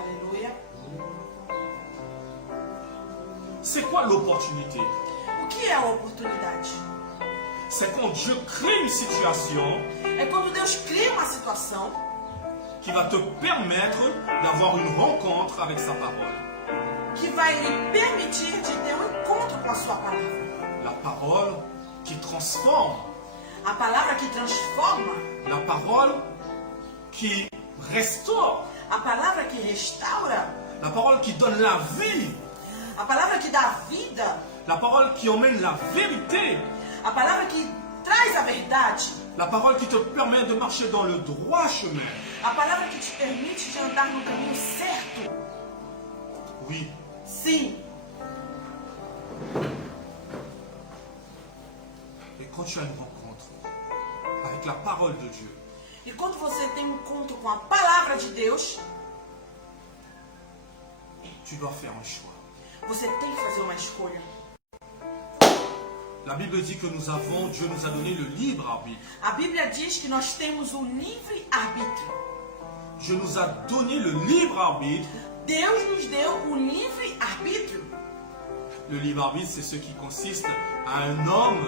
Aleluia. C'est quoi l'opportunité? O que é a oportunidade? c'est quand Dieu crée une situation É quando Deus cria uma situação qui va te permettre d'avoir une rencontre avec sa parole. que vai lhe permitir de ter um encontro com a sua palavra. La parole qui transforme, A palavra que transforma, la parole qui restaure, a palavra que restaura, la parole qui donne la vie, a palavra que dá vida, la parole qui emmène la vérité, a palavra que traz a verdade, la parole qui te permet de marcher dans le droit chemin. a palavra que te permite de andar no caminho certo. Oui, Sim. et quand tu as une rencontre avec la parole de Dieu, E quando você tem um encontro com a palavra de Deus, tu dois faire un choix. você tem que fazer uma escolha. La Bible dit que Dieu nous a donné le libre arbitre. A Bíblia diz que nós temos o livre arbítrio. Dieu nous a donné le libre arbitre. Deus nos deu o livre arbítrio. Le libre arbitre, c'est ce qui consiste à un homme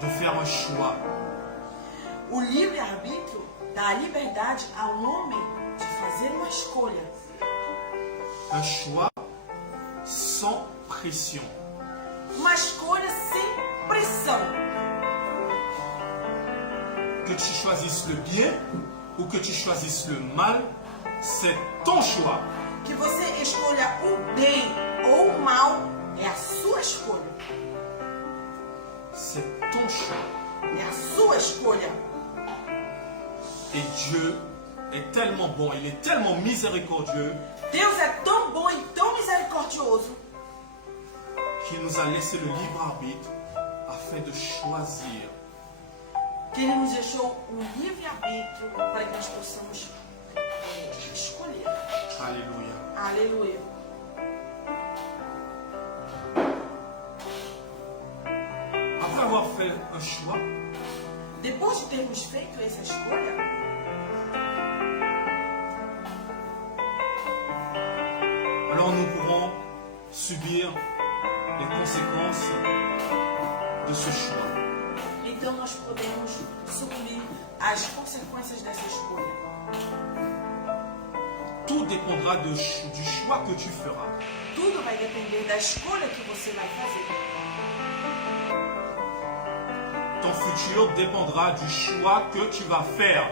de faire un choix. O livre arbítrio dá a liberdade a um homem de fazer uma escolha. Un choix sans pression. Uma escolha sem pressão. Que tu choisisses le bien ou que tu choisisses le mal, c'est ton choix. Que você escolha o bem ou o mal é a sua escolha. C'est ton choix. É a sua escolha. Et Dieu est tellement bon, il est tellement miséricordieux Deus é tão bom e tão misericordioso qu'il nous a laissé le libre arbitre afin de choisir. que Ele nos deixou um livre arbítrio para que nós possamos escolher. Alléluia. Aleluia. Après avoir fait un choix, Depois de termos feito essa escolha, alors nous pourrons subir les conséquences de ce choix. então nós podemos sucumbir às consequências dessa escolha. Tout dépendra du choix que tu feras. Tudo vai depender da escolha que você vai fazer. Ton futur dépendra du choix que tu vas faire.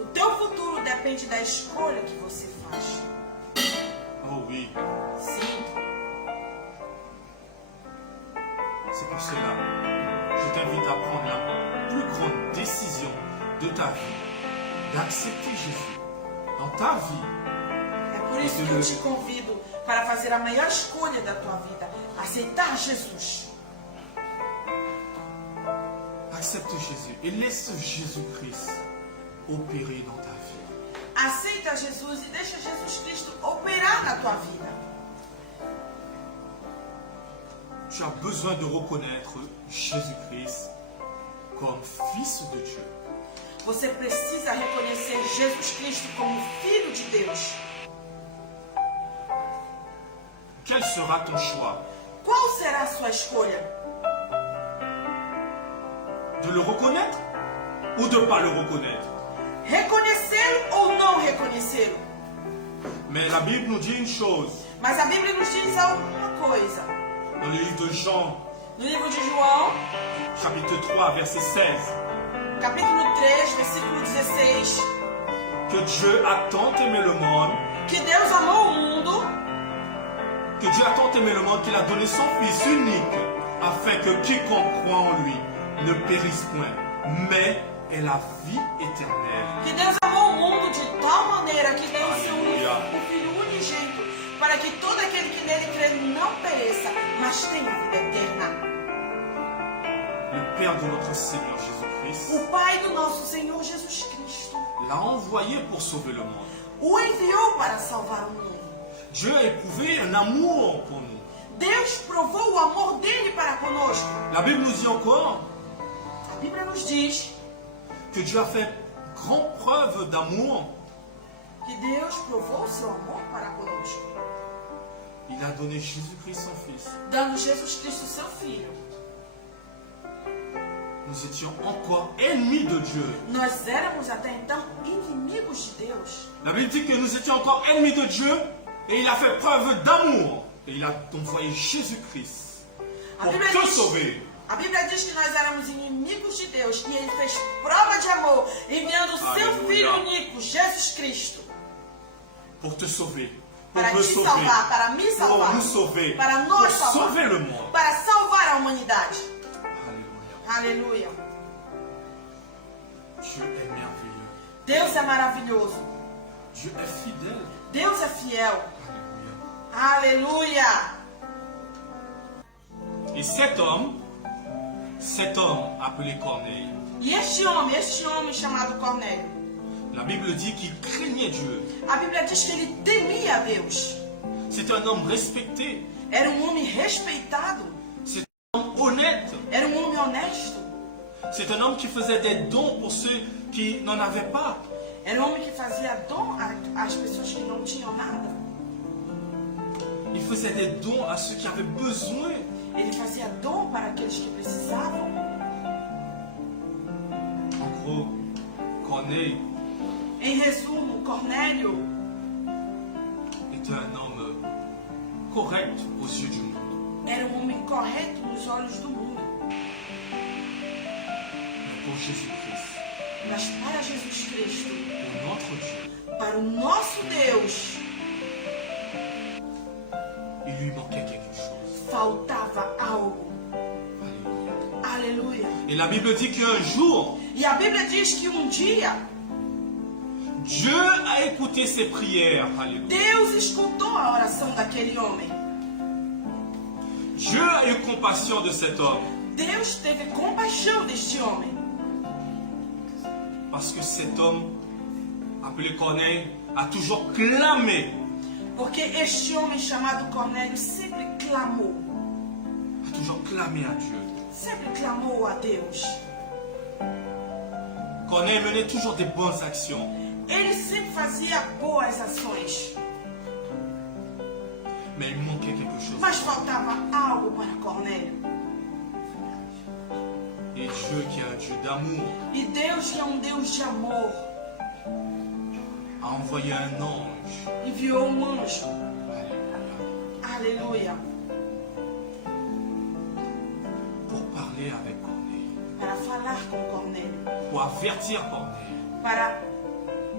O teu futuro depende da escolha que você faz. Oh oui, Sim. c'est pour cela je t'invite à prendre la plus grande décision de ta vie, d'accepter Jésus dans ta vie. É por isso que eu te convido para fazer a maior escolha da tua vida. Aceitar Jesus. Accepte Jésus et laisse Jésus-Christ opérer dans ta vie. Aceita Jesus e deixa Jesus Cristo operar na tua vida. Tu as besoin de reconnaître Jésus-Christ comme Fils de Dieu. Você precisa reconhecer Jesus Cristo como Filho de Deus. Quel sera ton choix? Qual será a sua escolha? De le reconnaître ou de ne pas le reconnaître? Reconhecê-lo ou não reconhecê-lo? Mais la Bible nous dit une chose. Mas a Bíblia nos diz alguma coisa. Dans le livre de Jean, No livro de João, chapitre 3, verset 16, capítulo 3, versículo 16, que Dieu a tant aimé le monde, que Deus amou o mundo, que Dieu a tant aimé le monde qu'il a donné son Fils unique, afin que quiconque croit en lui ne périsse point, mais ait la vie éternelle. que Deus amou o mundo de tal maneira que deu o seu Aleluia. o Filho unigênito, para que todo aquele que nele crê não pereça, mas tenha vida eterna. Le Père de notre Seigneur Jésus-Christ O Pai do nosso Senhor Jesus Cristo l'a envoyé pour sauver le monde. o enviou para salvar o mundo. Dieu a éprouvé un amour pour nous. Deus provou o amor dele para conosco. La Bible nous dit encore A Bíblia nos diz que Dieu a fait grande preuve d'amour. que Deus provou o seu amor para conosco, Il a donné Jésus-Christ son Fils, dando Jesus Cristo seu Filho, nous étions encore ennemis de Dieu. Nós éramos até então inimigos de Deus. La Bible dit que nous étions encore ennemis de Dieu et il a fait preuve d'amour. Et il a envoyé Jésus-Christ pour te sauver. A Bíblia diz que nós éramos inimigos de Deus e Ele fez prova de amor, enviando o seu Filho único, Jesus Cristo, pour te sauver, para pour me te sauver, salvar, para me pour salvar, nous sauver, para pour nos salvar, sauver le monde. para salvar a humanidade. Alléluia. Aleluia. Dieu est merveilleux. Deus é maravilhoso. Dieu est fidèle. Deus é fiel. Alléluia. Aleluia. Et cet homme appelé Corneille, E este homem chamado Cornélio, la Bible dit qu'il craignait Dieu. a Bíblia diz que ele temia a Deus. C'est un homme respecté. Era homem respeitado. C'est un homme honnête. Era homem honesto. C'est un homme qui faisait des dons pour ceux qui n'en avaient pas. Era homem que fazia dom às pessoas que não tinham nada. Il faisait des dons à ceux qui avaient besoin. Ele fazia dom para aqueles que precisavam. En gros, Corneille Em resumo, Cornélio était un homme correct aux yeux du monde. era homem correto nos olhos do mundo. Mais pour Jésus-Christ, Mas para Jesus Cristo, pour notre Dieu, para o nosso Deus, il lui manquait quelque chose. faltava algo. Alléluia. Aleluia. Et la Bible dit qu'un jour, E a Bíblia diz que dia Dieu a écouté ses prières. Alléluia. Deus escutou a oração daquele homem. Dieu a eu compassion de cet homme. Deus teve compaixão deste homem. Parce que cet homme, appelé Corneille, a toujours clamé. Porque este homem chamado Cornélio sempre clamou. A toujours clamé à Dieu. Sempre clamou a Deus. Corneille menait toujours des bonnes actions. Ele sempre fazia boas ações. Mais il manquait quelque chose. Mas faltava algo para Cornélio. Et Dieu, qui est un Dieu d'amour, E Deus, que é Deus de amor, a envoyé un ange. enviou anjo. Alléluia. Aleluia. Pour parler avec Corneille. Para falar com Cornélio. Pour avertir Corneille. Para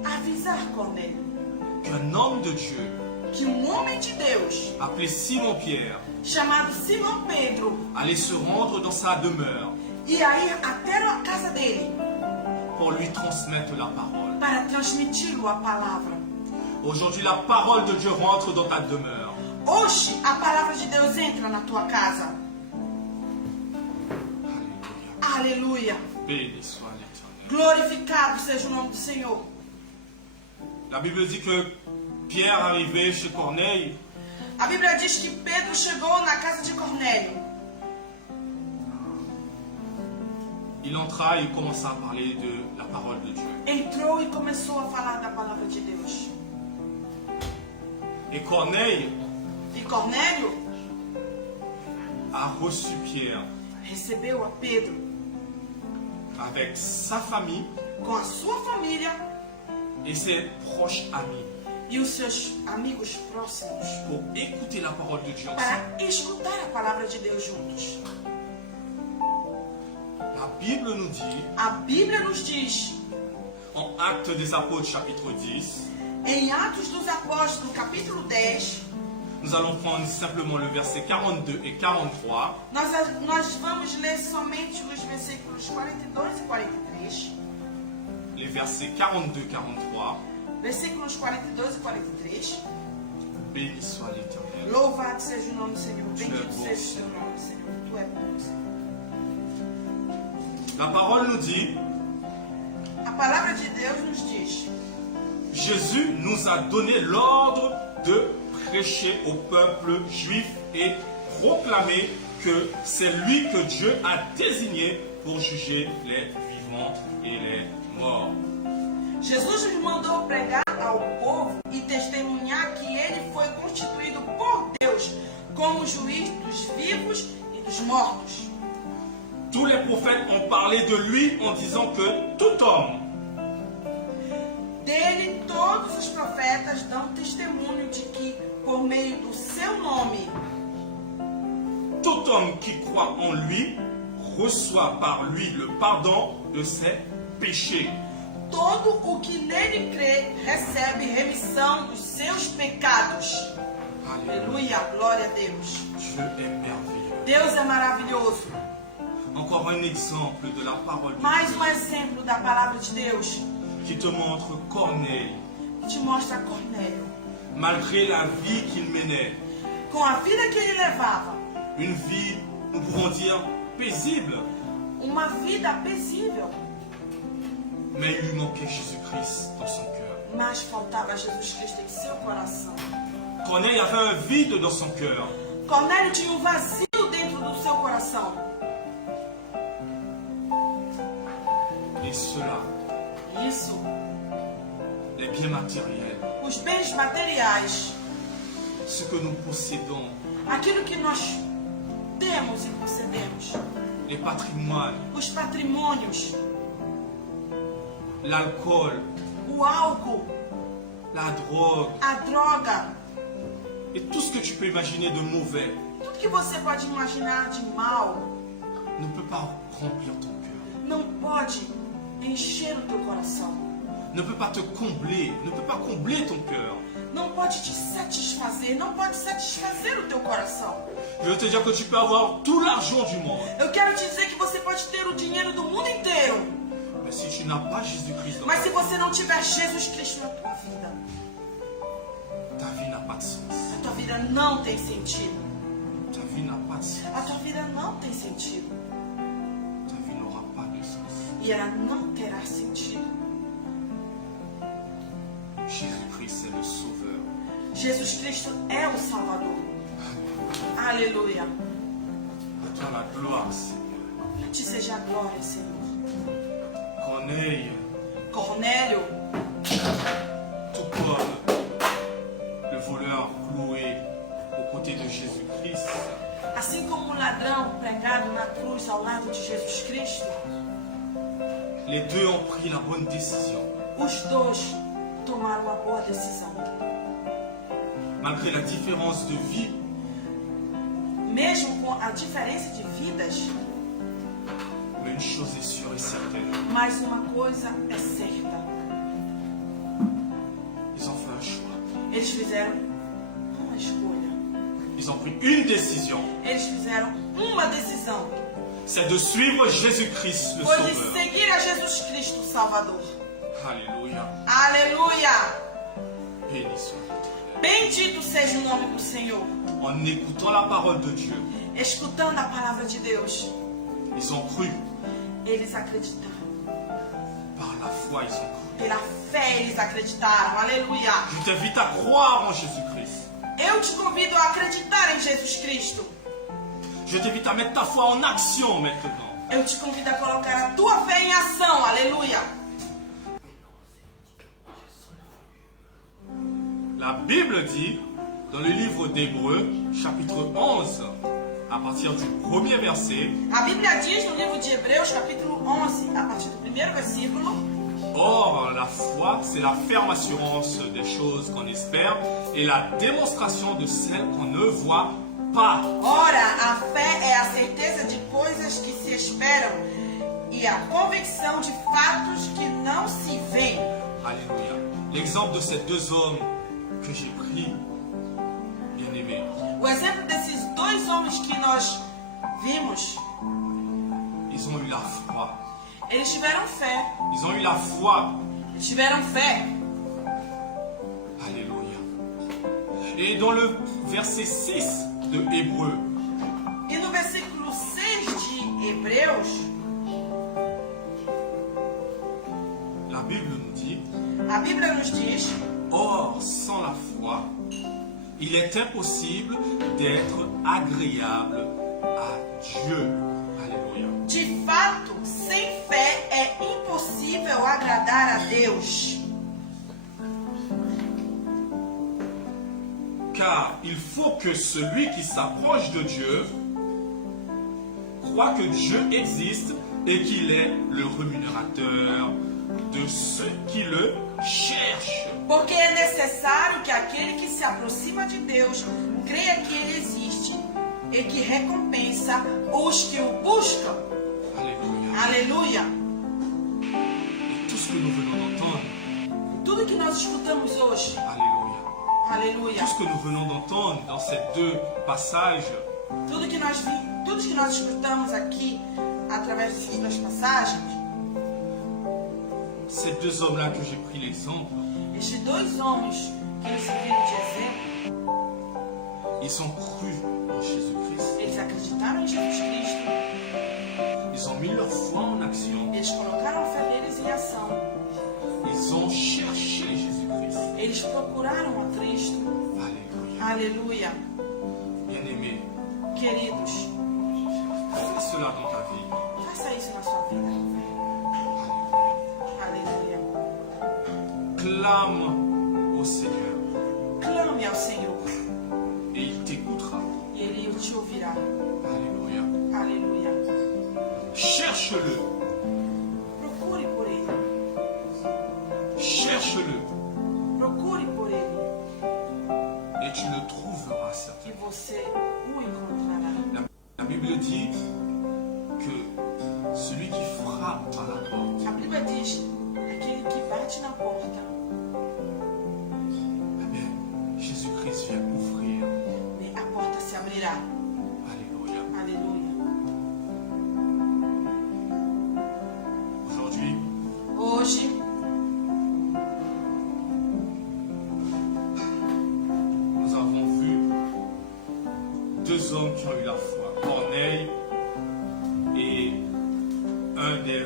avisar Cornélio Qu'un homme de Dieu, que homem de Deus, appelé Simon-Pierre, chamado Simão Pedro, allait se rendre dans sa demeure ia ir até a casa dele pour lui transmettre la parole. para transmitir-lhe a palavra. Aujourd'hui, la parole de Dieu rentre dans ta demeure. Hoje, a palavra de Deus entra na tua casa. Alléluia. Aleluia. Béni soit l'Éternel. Glorificado seja o nome do Senhor. La Bible dit que Pierre arrivait chez Corneille. A Bíblia diz que Pedro chegou na casa de Cornélio. Il entra et il commença à parler de la parole de Dieu. Entrou e começou a falar da palavra de Deus. Et Corneille E Cornélio a reçu Pierre recebeu a Pedro avec sa famille com a sua família et ses proches amis e os seus amigos próximos pour écouter la parole de Dieu ensemble. para escutar a palavra de Deus juntos. La Bible nous dit, A Bíblia nos diz, en Actes des Apôtres chapitre 10, em Atos dos Apóstolos, capítulo 10, nous allons prendre simplement le verset 42 et 43. nós vamos ler somente os versículos 42 e 43. Les versets 42 et 43. Versículos 42 e 43. Béni soit l'Éternel. Louvado seja o nome do Senhor. Tu Bendito é bom, seja o teu nome, Senhor. Tu é bom, Senhor. La parole nous dit, A palavra de Deus nos diz: Jésus nous a donné l'ordre de prêcher au peuple juif et proclamer que c'est lui que Dieu a désigné pour juger les vivants et les morts. Jesus nos mandou pregar ao povo e testemunhar que ele foi constituído por Deus como juiz dos vivos e dos mortos. tous les prophètes ont parlé de lui en disant que tout homme, Dele, todos os profetas dão testemunho de que, por meio do seu nome, tout homme qui croit en lui reçoit par lui le pardon de ses péchés. todo o que nele crê recebe remissão dos seus pecados. Aleluia, glória a Deus. Dieu est merveilleux. Deus é maravilhoso. Encore un exemple de la parole de Mais Dieu um exemplo da palavra de Deus qui te montre Corneille, que te mostra Cornélio. malgré la vie qu'il menait, Com a vida que ele levava, une vie, nous pouvons dire, paisible, uma vida apesível, mais il lui manquait Jésus-Christ dans son cœur. mas faltava Jesus Cristo em seu coração. Corneille avait un vide dans son cœur. Cornélio tinha um vazio dentro do seu coração. Et cela, Isso, les biens matériels, os bens materiais, ce que nous possédons, aquilo que nós temos e concedemos, les patrimoines, os patrimônios, l'alcool, o álcool, la drogue a droga, et tout ce que tu peux imaginer de mauvais tudo que você pode imaginar de mal, ne peut pas remplir ton cœur, não pode encher o teu coração. ne peut pas te combler, ne peut pas combler ton cœur. Não pode te satisfazer, não pode satisfazer o teu coração. Je veux te dire que tu peux avoir tout l'argent du monde, Eu quero te dizer que você pode ter o dinheiro do mundo inteiro, mais si tu n'as pas Jésus-Christ dans mas ta se vie, você não tiver Jesus Cristo na tua vida, ta vie n'a pas de sens. a tua vida não tem sentido. Ta vie n'a pas de sens. A tua vida não tem sentido. Ta vie n'aura pas de sens. E ela não terá sentido. Jésus-Christ est le Sauveur. Jesus Cristo é o Salvador. Aleluia. À toi la gloire, Seigneur. A ti seja a glória, Senhor. Corneille, Cornélio, tout comme le voleur cloué aux côtés de Jésus-Christ, assim como um ladrão pregado na cruz ao lado de Jesus Cristo, les deux ont pris la bonne décision. os dois tomaram uma boa decisão. Malgré la différence de vie, Mesmo com a diferença de vidas, mais une chose est sûre et certaine, mas uma coisa é certa. ils ont fait un choix. Eles fizeram uma escolha. Ils ont pris une décision, Eles fizeram uma decisão. c'est de suivre Jésus-Christ, le Foi de Sauveur. seguir a Jesus Cristo, o Salvador. Alléluia. Aleluia! Béni soit l'Éternel. Bendito seja o nome do Senhor. En écoutant la parole de Dieu, Escutando a palavra de Deus, ils ont cru. eles acreditaram. Par la foi, ils ont cru. Pela fé eles acreditaram. Aleluia! Je t'invite à croire en Jésus-Christ. Eu te convido a acreditar em Jesus Cristo. Je t'invite à mettre ta foi en action maintenant. Eu te convido a colocar a tua fé em ação. Aleluia! La Bible dit, dans le livre d'Hébreux, chapitre 11, à partir du premier verset, A Bíblia diz no livro de Hebreus, capítulo 11, a partir do primeiro versículo: or, la foi, c'est la ferme assurance des choses qu'on espère et la démonstration de celles qu'on ne voit pas. Ora, a fé é a certeza de coisas que se esperam e a convicção de fatos que não se veem. Alléluia. L'exemple de ces deux hommes que j'ai pris, bien aimés, O exemplo desses dois homens que nós vimos, ils ont eu la foi. eles tiveram fé. Ils ont eu la foi. Eles tiveram fé. Alléluia. Et dans le verset 6 de Hébreux, E no versículo 6 de Hebreus, la Bible nous dit, a Bíblia nos diz: or, sans la foi, il est impossible d'être agréable à Dieu. Alléluia. de fato, sem fé é impossível agradar a Deus. Car il faut que celui qui s'approche de Dieu croient que Dieu existe et qu'il est le rémunérateur de ceux qui le cherchent. Porque é necessário que aquele que se aproxima de Deus creia que Ele existe e que recompensa os que o buscam. Alléluia. Aleluia! Et tout ce que nous venons d'entendre, Tudo que nós escutamos hoje, Alléluia. aleluia, Tout ce que nous venons d'entendre dans ces deux passages, tudo que nós escutamos aqui através dessas duas passagens, ces deux hommes-là que j'ai pris l'exemple, estes dois homens que nos serviram de exemplo, ils ont cru en Jésus-Christ. eles acreditaram em Jesus Cristo, Ils ont mis leur foi en action. eles colocaram a fé deles em ação, Ils ont cherché Jésus-Christ. eles procuraram a Cristo, Alléluia. aleluia, Bien-aimé, queridos, fais cela dans ta vie. faça isso na sua vida, Alléluia. aleluia, Clame au Seigneur clame ao Senhor et il t'écoutera. e Ele te ouvirá, Alléluia. aleluia, Cherche-le. procure por Ele, Cherche-le procure por Ele et tu le trouveras e certainement. você o encontrará. La Bible dit que celui qui frappe à la porte, A Bíblia diz, aquele que bate na porta, eh bien, Jésus-Christ vient ouvrir. a porta se abrirá, Alléluia. aleluia. Aujourd'hui, Hoje, nous avons vu deux hommes qui ont eu la foi, Corneille et un des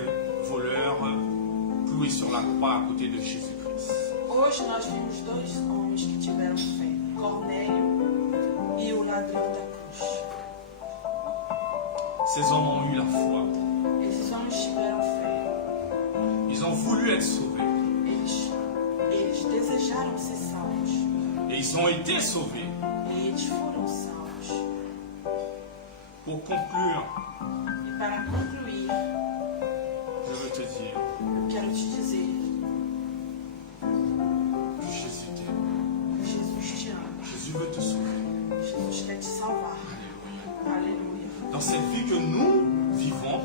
voleurs cloué sur la croix à côté de Jésus-Christ. hoje nós vimos dois homens que tiveram fé, Cornélio e o ladrão da cruz. Ces hommes ont eu la foi. Esses homens tiveram fé, Ils ont voulu être sauvés eles desejaram ser salvos et ils ont été sauvés. e eles foram salvos. Pour conclure, E para concluir, je veux te dire quero te dizer que Jésus t'aime. que Jesus te ama, Jésus veut te sauver. Jesus quer te salvar, aleluia. Dans cette vie que nous vivons,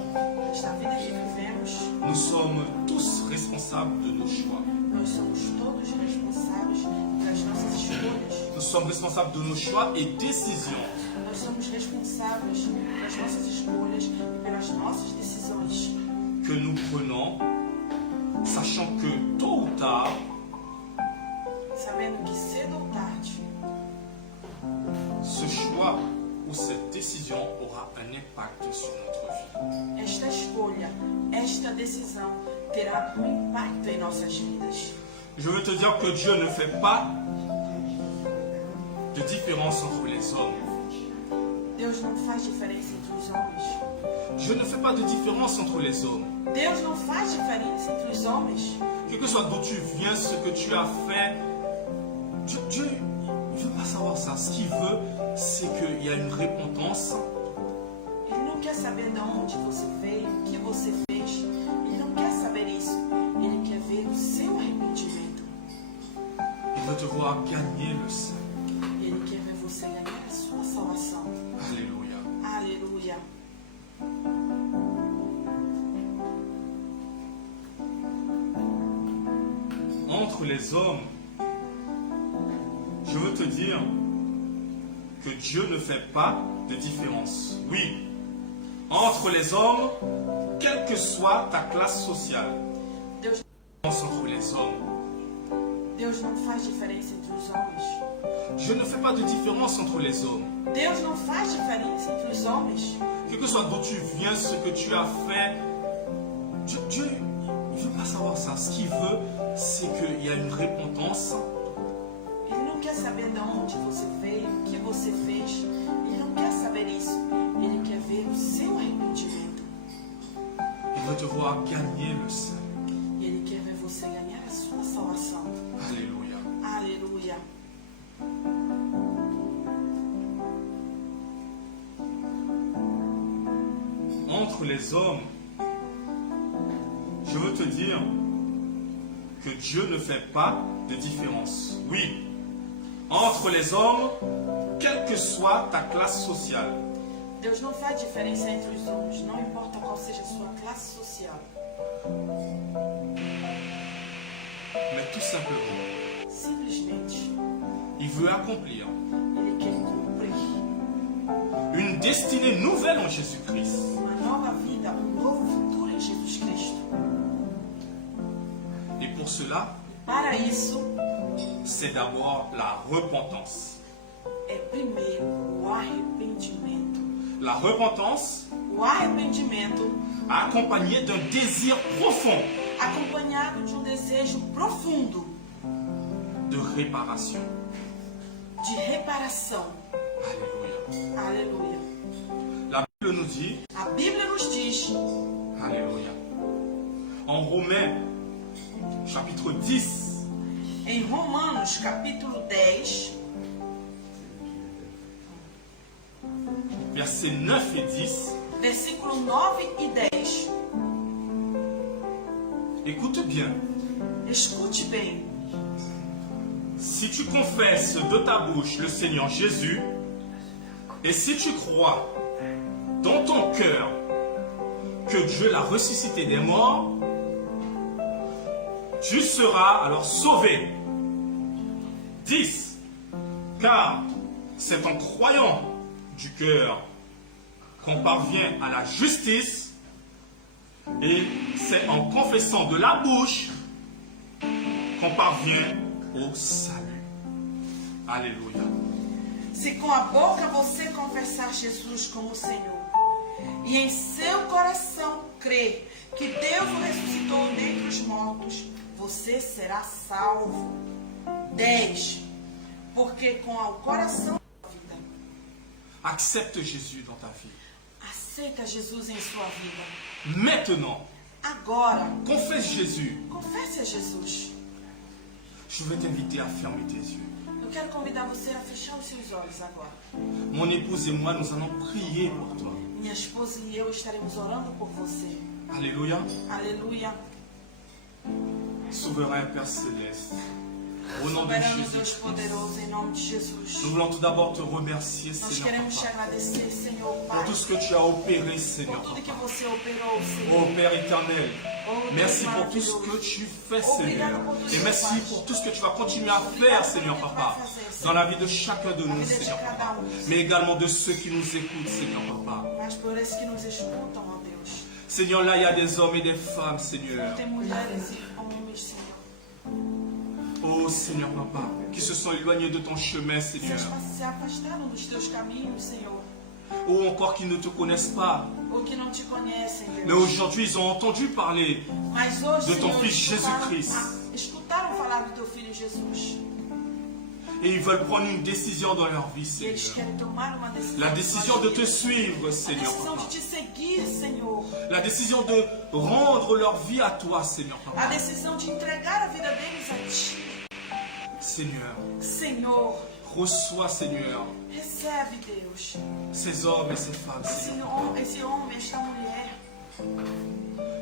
Nesta vida que vivemos, nous sommes tous responsables de nos choix. nós somos todos responsáveis pelas nossas escolhas. Nous sommes responsables de nos choix et décisions. Nós somos responsáveis pelas nossas escolhas e pelas nossas decisões Que nous prenons, sachant que tôt ou tard, sabendo que cedo ou tarde, ce choix ou cette décision aura un impact sur notre vie. esta escolha, esta decisão terá um impacto em nossas vidas. Je veux te dire que Dieu ne fait pas de différence entre les hommes. Deus não faz diferença entre os homens. Dieu ne fait pas de différence entre les hommes. Deus não faz diferença entre os homens. Quel que soit d'où tu viens, ce que tu as fait, Dieu ne veut pas savoir ça. Ce qu'il veut, c'est qu'il y a une repentance. Ele não quer saber de onde você veio, o que você fez. Ele não quer saber isso. Ele quer ver o seu arrependimento. Il veut te voir gagner le saint. Ele quer ver você ganhar a sua salvação. Alléluia. Aleluia. Entre les hommes, je veux te dire que Dieu ne fait pas de différence. Oui, entre les hommes, quelle que soit ta classe sociale, Deus, entre les hommes, Deus não faz diferença entre os homens. Dieu ne fait pas de différence entre les hommes. Deus não faz diferença entre os homens. Quel que soit d'où tu viens, ce que tu as fait, Dieu ne veut pas savoir ça. Ce qu'il veut, c'est qu'il y a une repentance. Ele não quer saber de onde você veio, o que você fez. Ele não quer saber isso. Ele quer ver o seu arrependimento. Il veut te voir gagner le saint. E Ele quer ver você ganhar a sua salvação. Alléluia. Aleluia. entre les hommes, je veux te dire que Dieu ne fait pas de différence. Oui, entre les hommes, quelle que soit ta classe sociale. Deus não faz diferença entre os homens, não importa qual seja a sua classe social. Mais tout simplement, Simplesmente, il veut accomplir Ele quer cumprir une destinée nouvelle en Jésus-Christ. uma nova vida, novo futuro em Jesus Cristo. Et pour cela, Para isso, c'est d'abord la repentance. é primeiro o arrependimento. La repentance O arrependimento accompagnée d'un désir profond acompanhado de desejo profundo de réparation. de reparação. Alléluia. Aleluia. La Bible nous dit, A Bíblia nos diz, Alléluia, en Romains chapitre 10, em Romanos capítulo 10, versets 9 et 10, versículo 9 e 10. écoute bien. Escute bem. Si tu confesses de ta bouche le Seigneur Jésus, et si tu crois dans ton cœur que Dieu l'a ressuscité des morts, tu seras alors sauvé. 10. Car c'est en croyant du cœur qu'on parvient à la justice, et c'est en confessant de la bouche qu'on parvient au salut. Alléluia. Se com a boca você confessar Jesus como Senhor e em seu coração crer que Deus o ressuscitou dentre os mortos, você será salvo. 10. Porque com o coração da vida, Accepte Jésus dans ta vie. aceita Jesus em sua vida. Maintenant, Agora, confesse Jésus. confesse a Jesus. Je vais t'inviter à fermer tes yeux. Eu quero convidar você a fechar os seus olhos agora. Mon épouse et moi, nous allons prier pour toi. Minha esposa e eu estaremos orando por você. Alléluia. Aleluia. Souverain Père Céleste, au nom de Soberano Deus Jésus, poderoso, em nome de Jesus. nous voulons tout d'abord te remercier, Nós Seigneur queremos te Papa, agradecer, Senhor pour Pai, tout ce que tu as opéré, Seigneur por tudo que Papa. você operou, Senhor. Oh Père éternel, Oh, Deus merci pour tout ce maravilhoso. que tu fais, Seigneur. Obrigado por tudo Et que merci faz. pour tout ce que tu vas continuer à faire, Seigneur Papa, dans la vie de chacun de nous, Seigneur Papa, mais également de ceux qui nous écoutent, Seigneur Papa. Mas por esses que nos escutam, ó Deus. Seigneur, là, il y a des hommes et des femmes, Seigneur. Tem mulheres e homens, Senhor. Oh Seigneur Papa, qui se sont éloignés de ton chemin, Seigneur. Se afastaram dos teus caminhos, Senhor. Ou encore qui ne te connaissent pas. Ou que não te conhecem, Mais Deus. aujourd'hui, ils ont entendu parler Mas hoje, de ton Senhor, Fils Jésus-Christ. escutaram falar do teu Filho Jesus. et ils veulent prendre une décision dans leur vie, E eles Seigneur. querem tomar uma decisão. La na décision sua de te vida. suivre, A Seigneur decisão Papa. de te seguir, Senhor. La décision de rendre leur vie à toi, Seigneur A Papa. decisão de entregar a vida deles a ti. Seigneur, Senhor, reçois, Seigneur, recebe, Deus. ces hommes et ces femmes, Seigneur Papa, Esse homem, esta mulher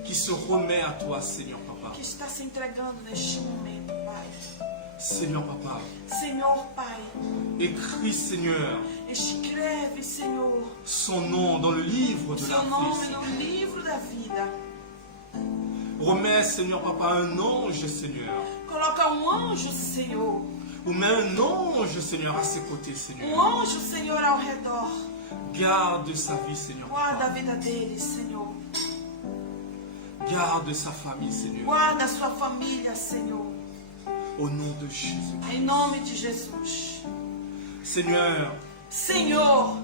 qui se remet à toi, Seigneur Papa. que está se entregando neste momento, Pai. Seigneur Papa, Senhor, Pai, écris, Seigneur, escreve, Senhor, son nom dans le livre de seu la vie, nome Seigneur. no livro da vida. Remets, Seigneur Papa, un ange, Seigneur. Coloca anjo, Senhor. Ou mets un ange, Seigneur, à ses côtés, Seigneur. Anjo, Senhor, ao redor. Garde sa vie, Seigneur Guarda a Papa. vida dele, Senhor. Garde sa famille, Seigneur. Guarda a sua família, Senhor. Au nom de Jésus. Em nome de Jesus. Seigneur, Senhor,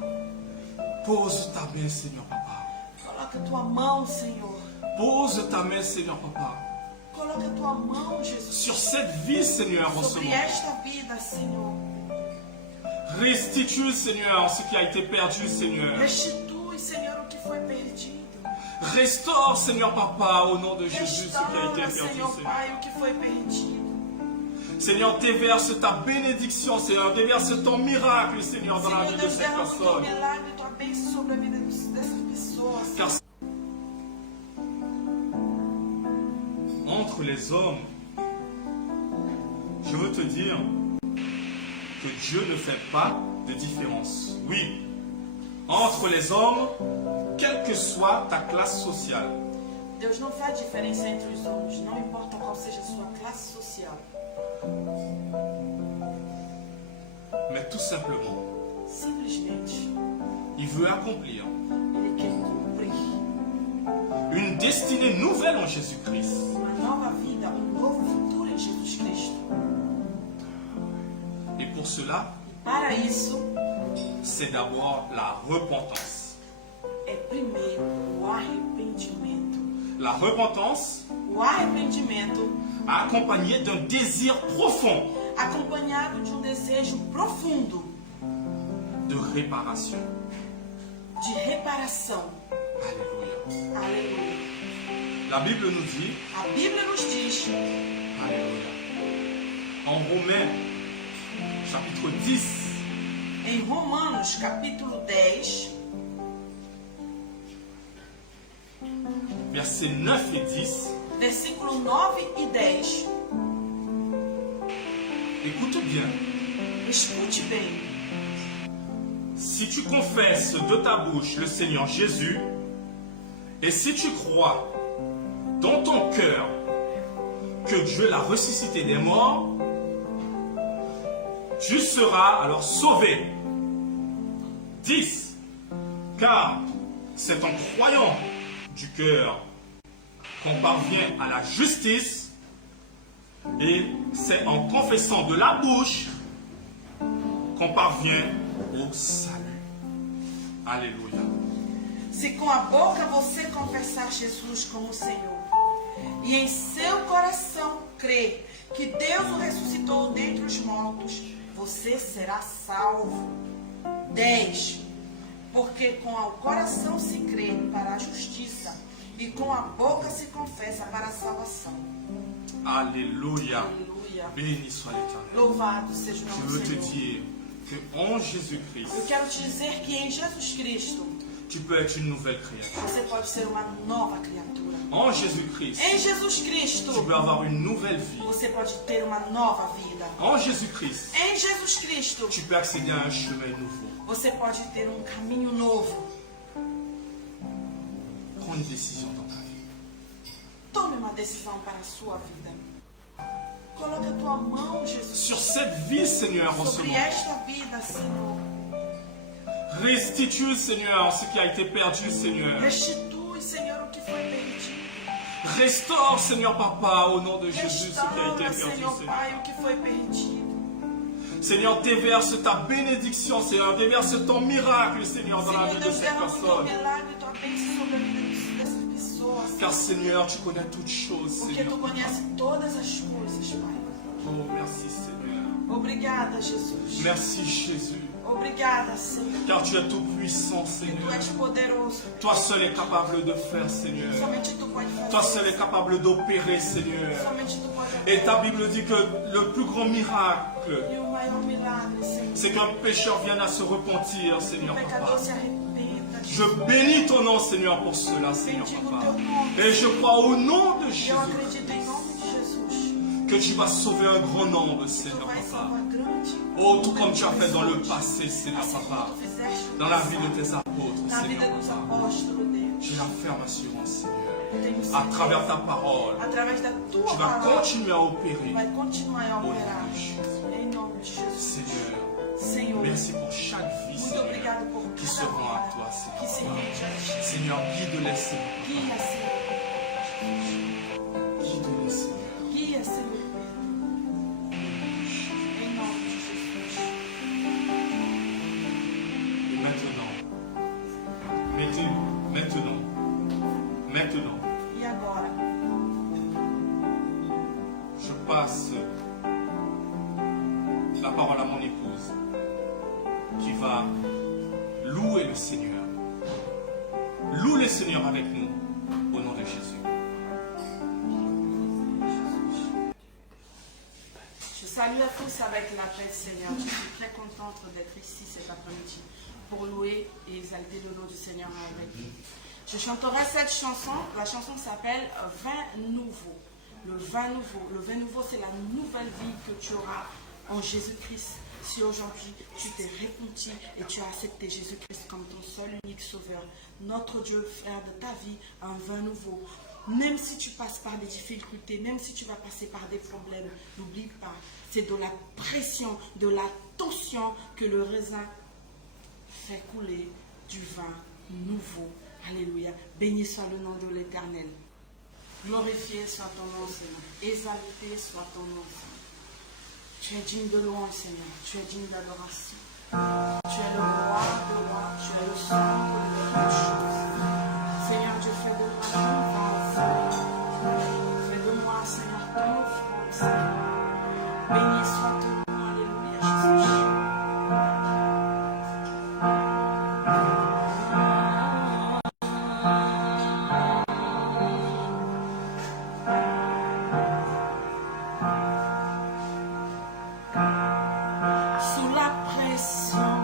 pose ta main, Seigneur Papa. coloca tua mão, Senhor. Pose ta main, Seigneur Papa, Coloca tua mão, Jesus, sur cette vie, Seigneur, en ce sobre moment. esta vida, Senhor. Restitue, Seigneur, ce qui a été perdu, Seigneur. Restitui, Senhor, o que foi perdido. Restaure, Seigneur Papa, au nom de Jésus, ce qui a été Restaura, perdu, Senhor Seigneur. Pai, o que foi perdido. Seigneur, déverse ta bénédiction, Seigneur. Déverse ton miracle, Seigneur, dans la vie Senhor de Deus, cette derrama o teu personne. milagre, tua bênção sobre a vida dessas pessoas. Car entre les hommes, je veux te dire que Dieu ne fait pas de différence. Oui, entre les hommes, quelle que soit ta classe sociale. Deus não faz diferença entre os homens, não importa qual seja a sua classe social. Mais tout simplement, Simplesmente, il veut accomplir Ele quer cumprir une destinée nouvelle en Jésus-Christ. uma nova vida, novo futuro em Jesus Cristo. Et pour cela, Para isso, c'est d'abord la repentance. é primeiro o arrependimento. La repentance O arrependimento accompagnée d'un désir profond acompanhado de desejo profundo de réparation. de reparação. Alléluia. Aleluia. La Bible nous dit, A Bíblia nos diz, Alléluia, en Romains, chapitre 10, em Romanos capítulo 10, versets 9 et 10, versículo 9 e 10, écoute bien. escute bem. Si tu confesses de ta bouche le Seigneur Jésus, et si tu crois dans ton cœur que Dieu l'a ressuscité des morts, tu seras alors sauvé. 10. Car c'est en croyant du cœur qu'on parvient à la justice, et c'est en confessant de la bouche qu'on parvient au salut. Alléluia. Se com a boca você confessar Jesus como Senhor e em seu coração crer que Deus o ressuscitou dentre os mortos, você será salvo. 10. Porque com o coração se crê para a justiça e com a boca se confessa para a salvação. Alléluia. Aleluia. Béni soit l'Éternel. Louvado seja o Je nome veux do te Senhor. dire qu'en Jésus-Christ, Eu quero te dizer que em Jesus Cristo tu peux être une nouvelle créature. você pode ser uma nova criatura. En Jésus-Christ, Em Jesus Cristo tu peux avoir une nouvelle vie. você pode ter uma nova vida. En Jésus-Christ, Em Jesus Cristo tu peux accéder à un chemin nouveau. você pode ter um caminho novo. Prends une décision dans ta vie. Tome uma decisão para a sua vida. Coloque a tua mão, Jesus, Sur cette vie, Seigneur, en ce sobre moment. esta vida, Senhor. Restitue, Seigneur, ce qui a été perdu, Seigneur. Restitui, Senhor, o que foi perdido. Restaure, Seigneur Papa, au nom de Jésus, ce qui a été Restaura, perdu, Senhor Seigneur. Pai, o que foi perdido. Seigneur, déverse ta bénédiction, Seigneur. Déverse ton miracle, Seigneur, dans la Senhor vie de Deus, cette derrama o teu personne. milagre e tua bênção sobre a vida dessas pessoas. Car, Seigneur, tu connais toutes choses, Porque Seigneur. tu conheces todas as coisas, Pai. Oh, merci, Seigneur. Obrigada, Jesus. Merci, Jésus. Obrigada, Senhor. Car tu es tout puissant, Tu Seigneur. és poderoso. Toi seul est capable de faire, Seigneur. Somente tu pode Toi fazer. seul est capable d'opérer, Seigneur. Somente tu pode Et ta fazer. Bible dit que le plus grand miracle, E o maior milagre, Senhor. c'est qu'un pécheur vienne à se repentir, O Seigneur pecador Papa. se arrependa. Je bénis ton nom, Seigneur, pour cela, Seigneur Bendigo o Papa. teu nome. Et je crois au nom de Eu Jésus acredito em nome de Jesus. que tu vas sauver un grand nombre, Tu Seigneur vai Papa. salvar grande. Oh, tout comme tu as fait dans le passé, Seigneur Assim Papa. como tu fizeste no Dans la vie de passado, tes apôtres, na vida Seigneur dos Papa. apóstolos, Deus. J'ai la ferme assurance, Seigneur. Eu tenho À travers ta certeza, parole, através da tua tu vas palavra, continuer à opérer. vai continuar a Au nom operar. de Jésus. Em nome de Jesus. Seigneur, Senhor, merci pour chaque vie, muito Seigneur, obrigado por qui se cada rend à vida toi, que se Seigneur. rende a ti. Seigneur, guide-les, Seigneur. Guia, Senhor. Guide-les, Seigneur. Guia, Senhor. Em nome de Jesus. Et maintenant, E agora, je passe la parole à mon épouse qui va louer le Seigneur. Loue le Seigneur avec nous au nom de Jésus. je salue à tous avec la paix du Seigneur. Je suis très contente d'être ici cet après-midi pour louer et exalter le nom du Seigneur avec vous. Je chanterai cette chanson. La chanson s'appelle Vin nouveau. le vin nouveau. Le vin nouveau, c'est la nouvelle vie que tu auras en Jésus-Christ. Si aujourd'hui tu t'es repenti et tu as accepté Jésus-Christ comme ton seul unique sauveur, notre Dieu fera de ta vie un vin nouveau. Même si tu passes par des difficultés, même si tu vas passer par des problèmes, n'oublie pas, c'est de la pression, de la tension que le raisin fait couler du vin nouveau. Alléluia. Béni soit le nom de l'Éternel. Glorifié soit ton nom, Seigneur. Exalté soit ton nom, Seigneur. Tu es digne de louange, Seigneur. Tu es digne d'adoration. Tu es le roi de rois. Tu es le centre de toutes choses. Seigneur, Dieu, fais de moi ton vase. Fais de moi, Seigneur, ton offrande, Seigneur. Béni soit ton nom. Alléluia, Jésus. Sous la pression,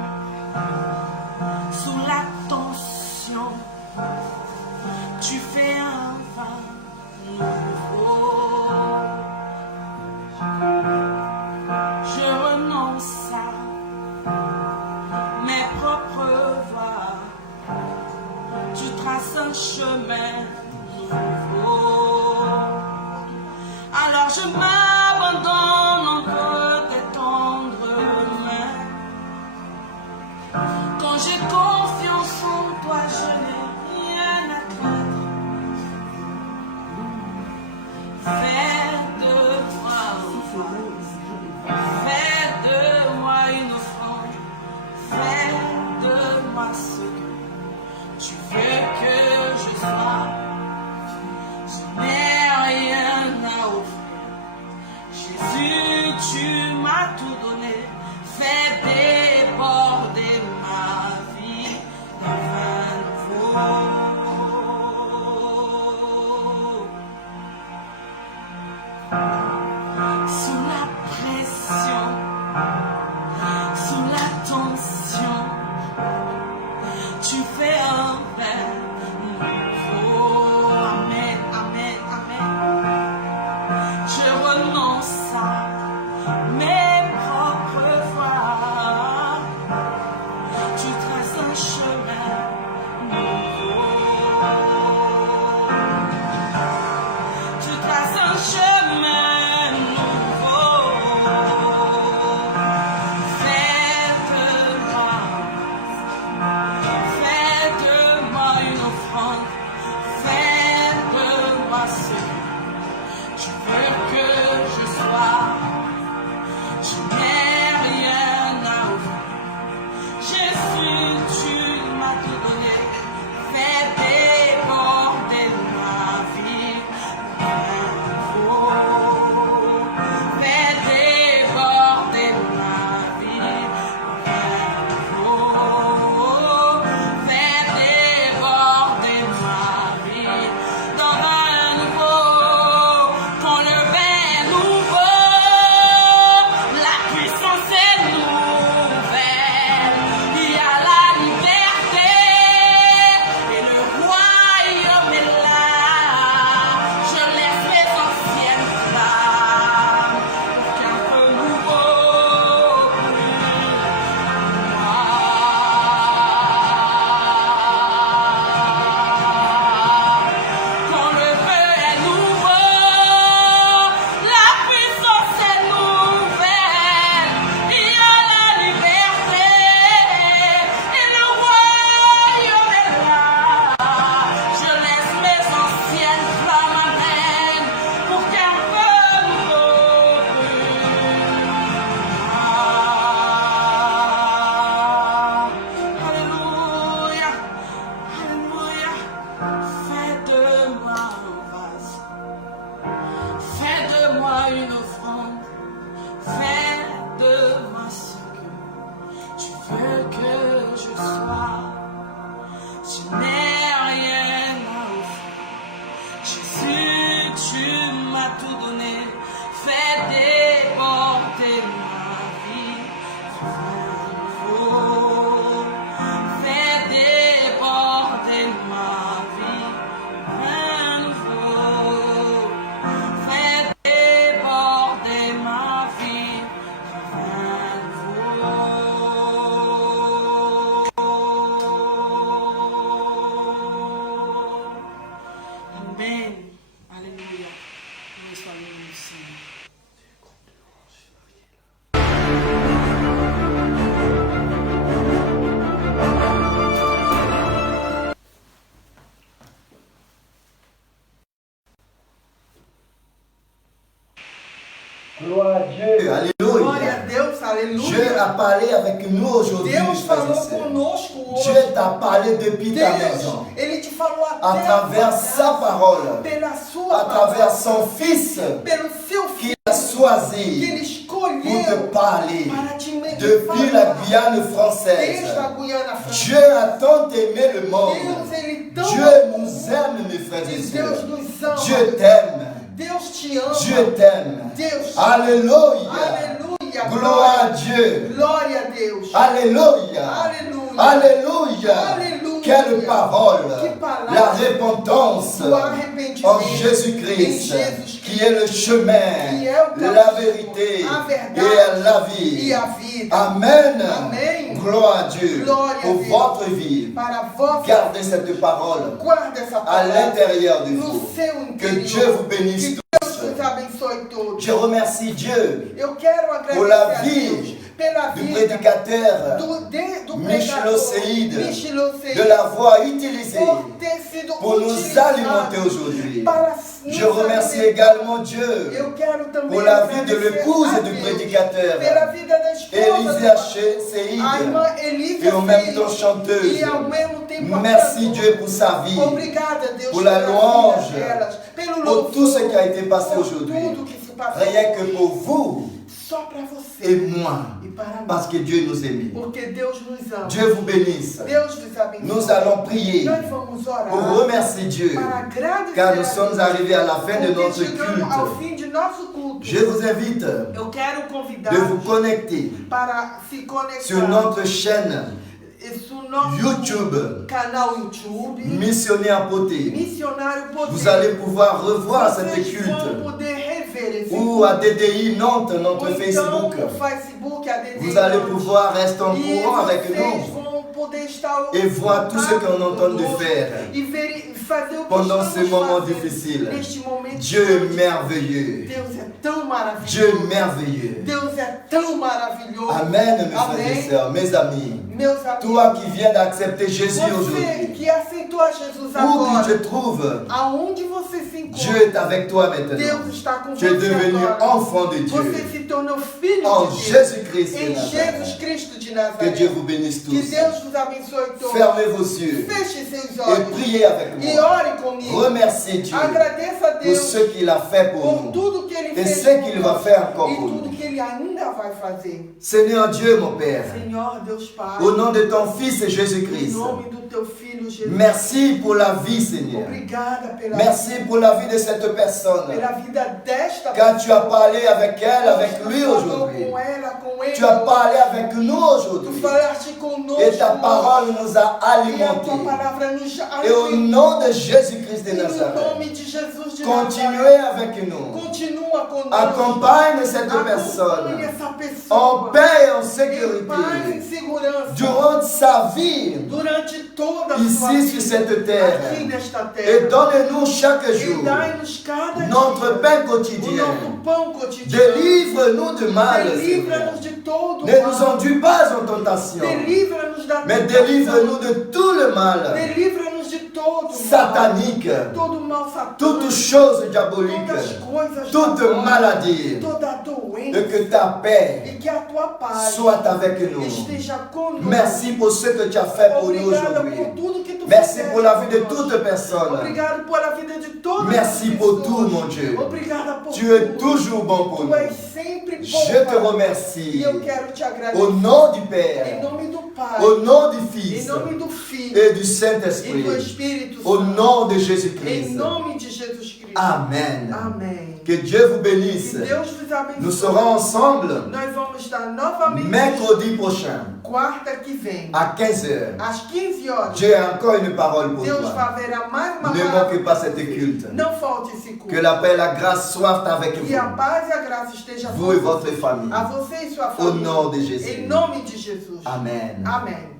sous la tension, tu fais un vin nouveau. Je renonce à mes propres voies. Tu traces un chemin nouveau. Alors je m'abandonne entre tes tendres mains. Quand j'ai confiance en toi, je n'ai rien à craindre. Fais parlé avec nous aujourd'hui, Deus frères falou et sœurs. conosco hoje. Dieu t'a parlé depuis ta Deus, maison, Ele te falou à até travers a sa parole, pela sua à travers palavra, son Fils pelo seu qui filho a que choisi Ele pour te escolheu parler para te depuis la falar. Guyane Desde française. a Guiana Francesa. Dieu a tant aimé le monde. Deus, Ele tão Dieu nous aime, mes frères et Deus sœurs. nos ama. Dieu t'aime. Deus te ama. Dieu t'aime. Deus te Alléluia. Aleluia. Gloire à Dieu. Glória a Deus. Alléluia. Aleluia. Alléluia. Alléluia. Quelle parole. Que palavra. La repentance O arrependimento en em Jésus-Christ, Jesus qui est le chemin, que é o la caminho, vérité a verdade et la vie. e a vida. Amen. Amém. Gloire à Dieu. Glória a Pour Deus. votre vie, Para vós, gardez cette parole guarda essa à palavra l'intérieur de no vous. seu Que interior. Dieu vous bénisse Que tous. Deus nos abençoe todos. Je remercie Dieu Eu quero agradecer pour la a vie Deus pela du vida prédicateur, do Michel pregador Océide, Michel Océide, de l'avoir utilisé por ter sido pour nous utilizado alimenter aujourd'hui. para Je nos remercie alimentar. également Dieu Eu quero também pour la vie de agradecer l'épouse a du Deus prédicateur, pela vida da esposa Élisia do- a irmã Séide, Elisa et en même temps Seide, chanteuse. e ao mesmo tempo a Merci cantora. Dieu pour sa vie, Obrigada, Deus, pour la pela louange, vida delas, pelo pour louvor, tout ce qui a été passé por aujourd'hui. tudo que se passou. Rien que pour vous Só para você et moi, e para mim. parce que Dieu nous aime. Porque Deus nos ama. Dieu vous bénisse. Deus nos abençoe. Nous allons prier Nós vamos orar pour remercier Dieu, para agradecer car nous a sommes Deus, arrivés à la fin de porque notre chegamos ao culte. fim de nosso culto. Je vous invite Eu quero convidar de vous connecter para se conectar sur notre chaîne sur nosso YouTube, canal YouTube, Missionnaire Poté. Missionário Poder. Vous allez pouvoir revoir cette Vocês vão culte. poder rever esse Ou à DDI Nantes, notre Ou Facebook. então, no Facebook, a DDI Vous allez Nantes. pouvoir rester en E courant avec vocês nous vão poder estar et voir tout ce qu'on entend de conosco faire e fazer o que pendant estamos ces moments fazendo difficiles. neste momento. Dieu est merveilleux. Deus é tão maravilhoso. Dieu est merveilleux. Deus é tão maravilhoso. Amen, mes frères Amém. et sœurs, mes amis. Meus amigos, Toi qui viens d'accepter Jésus você aujourd'hui, que aceitou a Jesus où que agora, tu te trouves, aonde você se Dieu encontra, est avec toi maintenant. Deus está com Tu es você devenu agora. enfant de Você Dieu. se tornou filho En de Deus. Jésus-Christ de Em Nazareth. Jesus Cristo de Que Nazaré. Dieu vous bénisse Que tous. Deus vous abençoe todos. Fermez vos yeux Feche seus et olhos priez avec e moi. ore comigo. Remerciez Dieu Agradeça a pour Deus ce qu'il a fait pour por nous. tudo que Ele Et fez ce qu'il va faire encore e pour tudo nous. que Ele ainda vai fazer. Seigneur Dieu, mon Père, Senhor Deus Pai, au nom de ton Fils em Jésus-Christ, nome do Teu Filho Jesus, merci pour la vie, Seigneur. obrigada pela Merci pour la vie de cette personne. vida desta Car tu as parlé avec elle, avec Tu lui falou aujourd'hui. com ela, com ele. Tu as parlé avec nous Tu aujourd'hui. falaste conosco. Et ta parole nous a E a tua alimentés. palavra nos Et au alimenta. nom de Jésus-Christ de E no Nazareth, nome de Jesus de continuez Nazaré, avec nous. continua conosco. Accompagne cette Acompanhe personne essa en pessoa paix et en em paz e sécurité segurança durant sa vie durante toda a sua ici sur vida cette terre. aqui nesta Et terra. donne-nous chaque E jour dai-nos cada notre dia pain o quotidien. nosso pão cotidiano. Délivre-nous du mal, Seigneur. Delivra-nos de todo Ne mal. nous enduis pas en tentation, Delivra-nos da mais tentação. délivre-nous de tout le mal Delivra-nos de todo mal. satanique, Todo mal satânico. toute chose diabolique, Todas as coisas toute diabólicas, maladie, toda doença. et que ta paix E que a tua paz soit avec nous. esteja conosco. Merci pour ce que tu as fait pour nous Obrigada aujourd'hui. por tudo que tu Merci fizeste pour la vie de por nós. toute personne. Obrigado por a vida de todas Merci as pour pessoas. tout, mon Dieu. Obrigada por Tu es tudo. toujours bon pour Tu nous. és sempre bom. Je te Pai. E remercie. eu quero te agradecer. Au nom du Em Père, nome do Pai. au nom du Em Fils nome do Filho. et du E do Saint-Esprit. Espírito Au Santo. nom de Em Jésus-Christ. nome de Jesus Cristo. Amen. Amém. Que Dieu vous bénisse. Que Deus vos abençoe. Nous serons ensemble Nós vamos estar novamente mercredi prochain quarta que vem, à 15h. às 15 horas. Dieu a encore une parole pour Deus toi. haverá mais uma Ne palavra. manquez pas cette culte. Não falte esse culto. Que la paix et la grâce soient avec Que a vous, paz e a graça esteja vous et com votre famille. a você e sua Au família. nom de Jésus. Em nome de Jesus. Amen. Amém.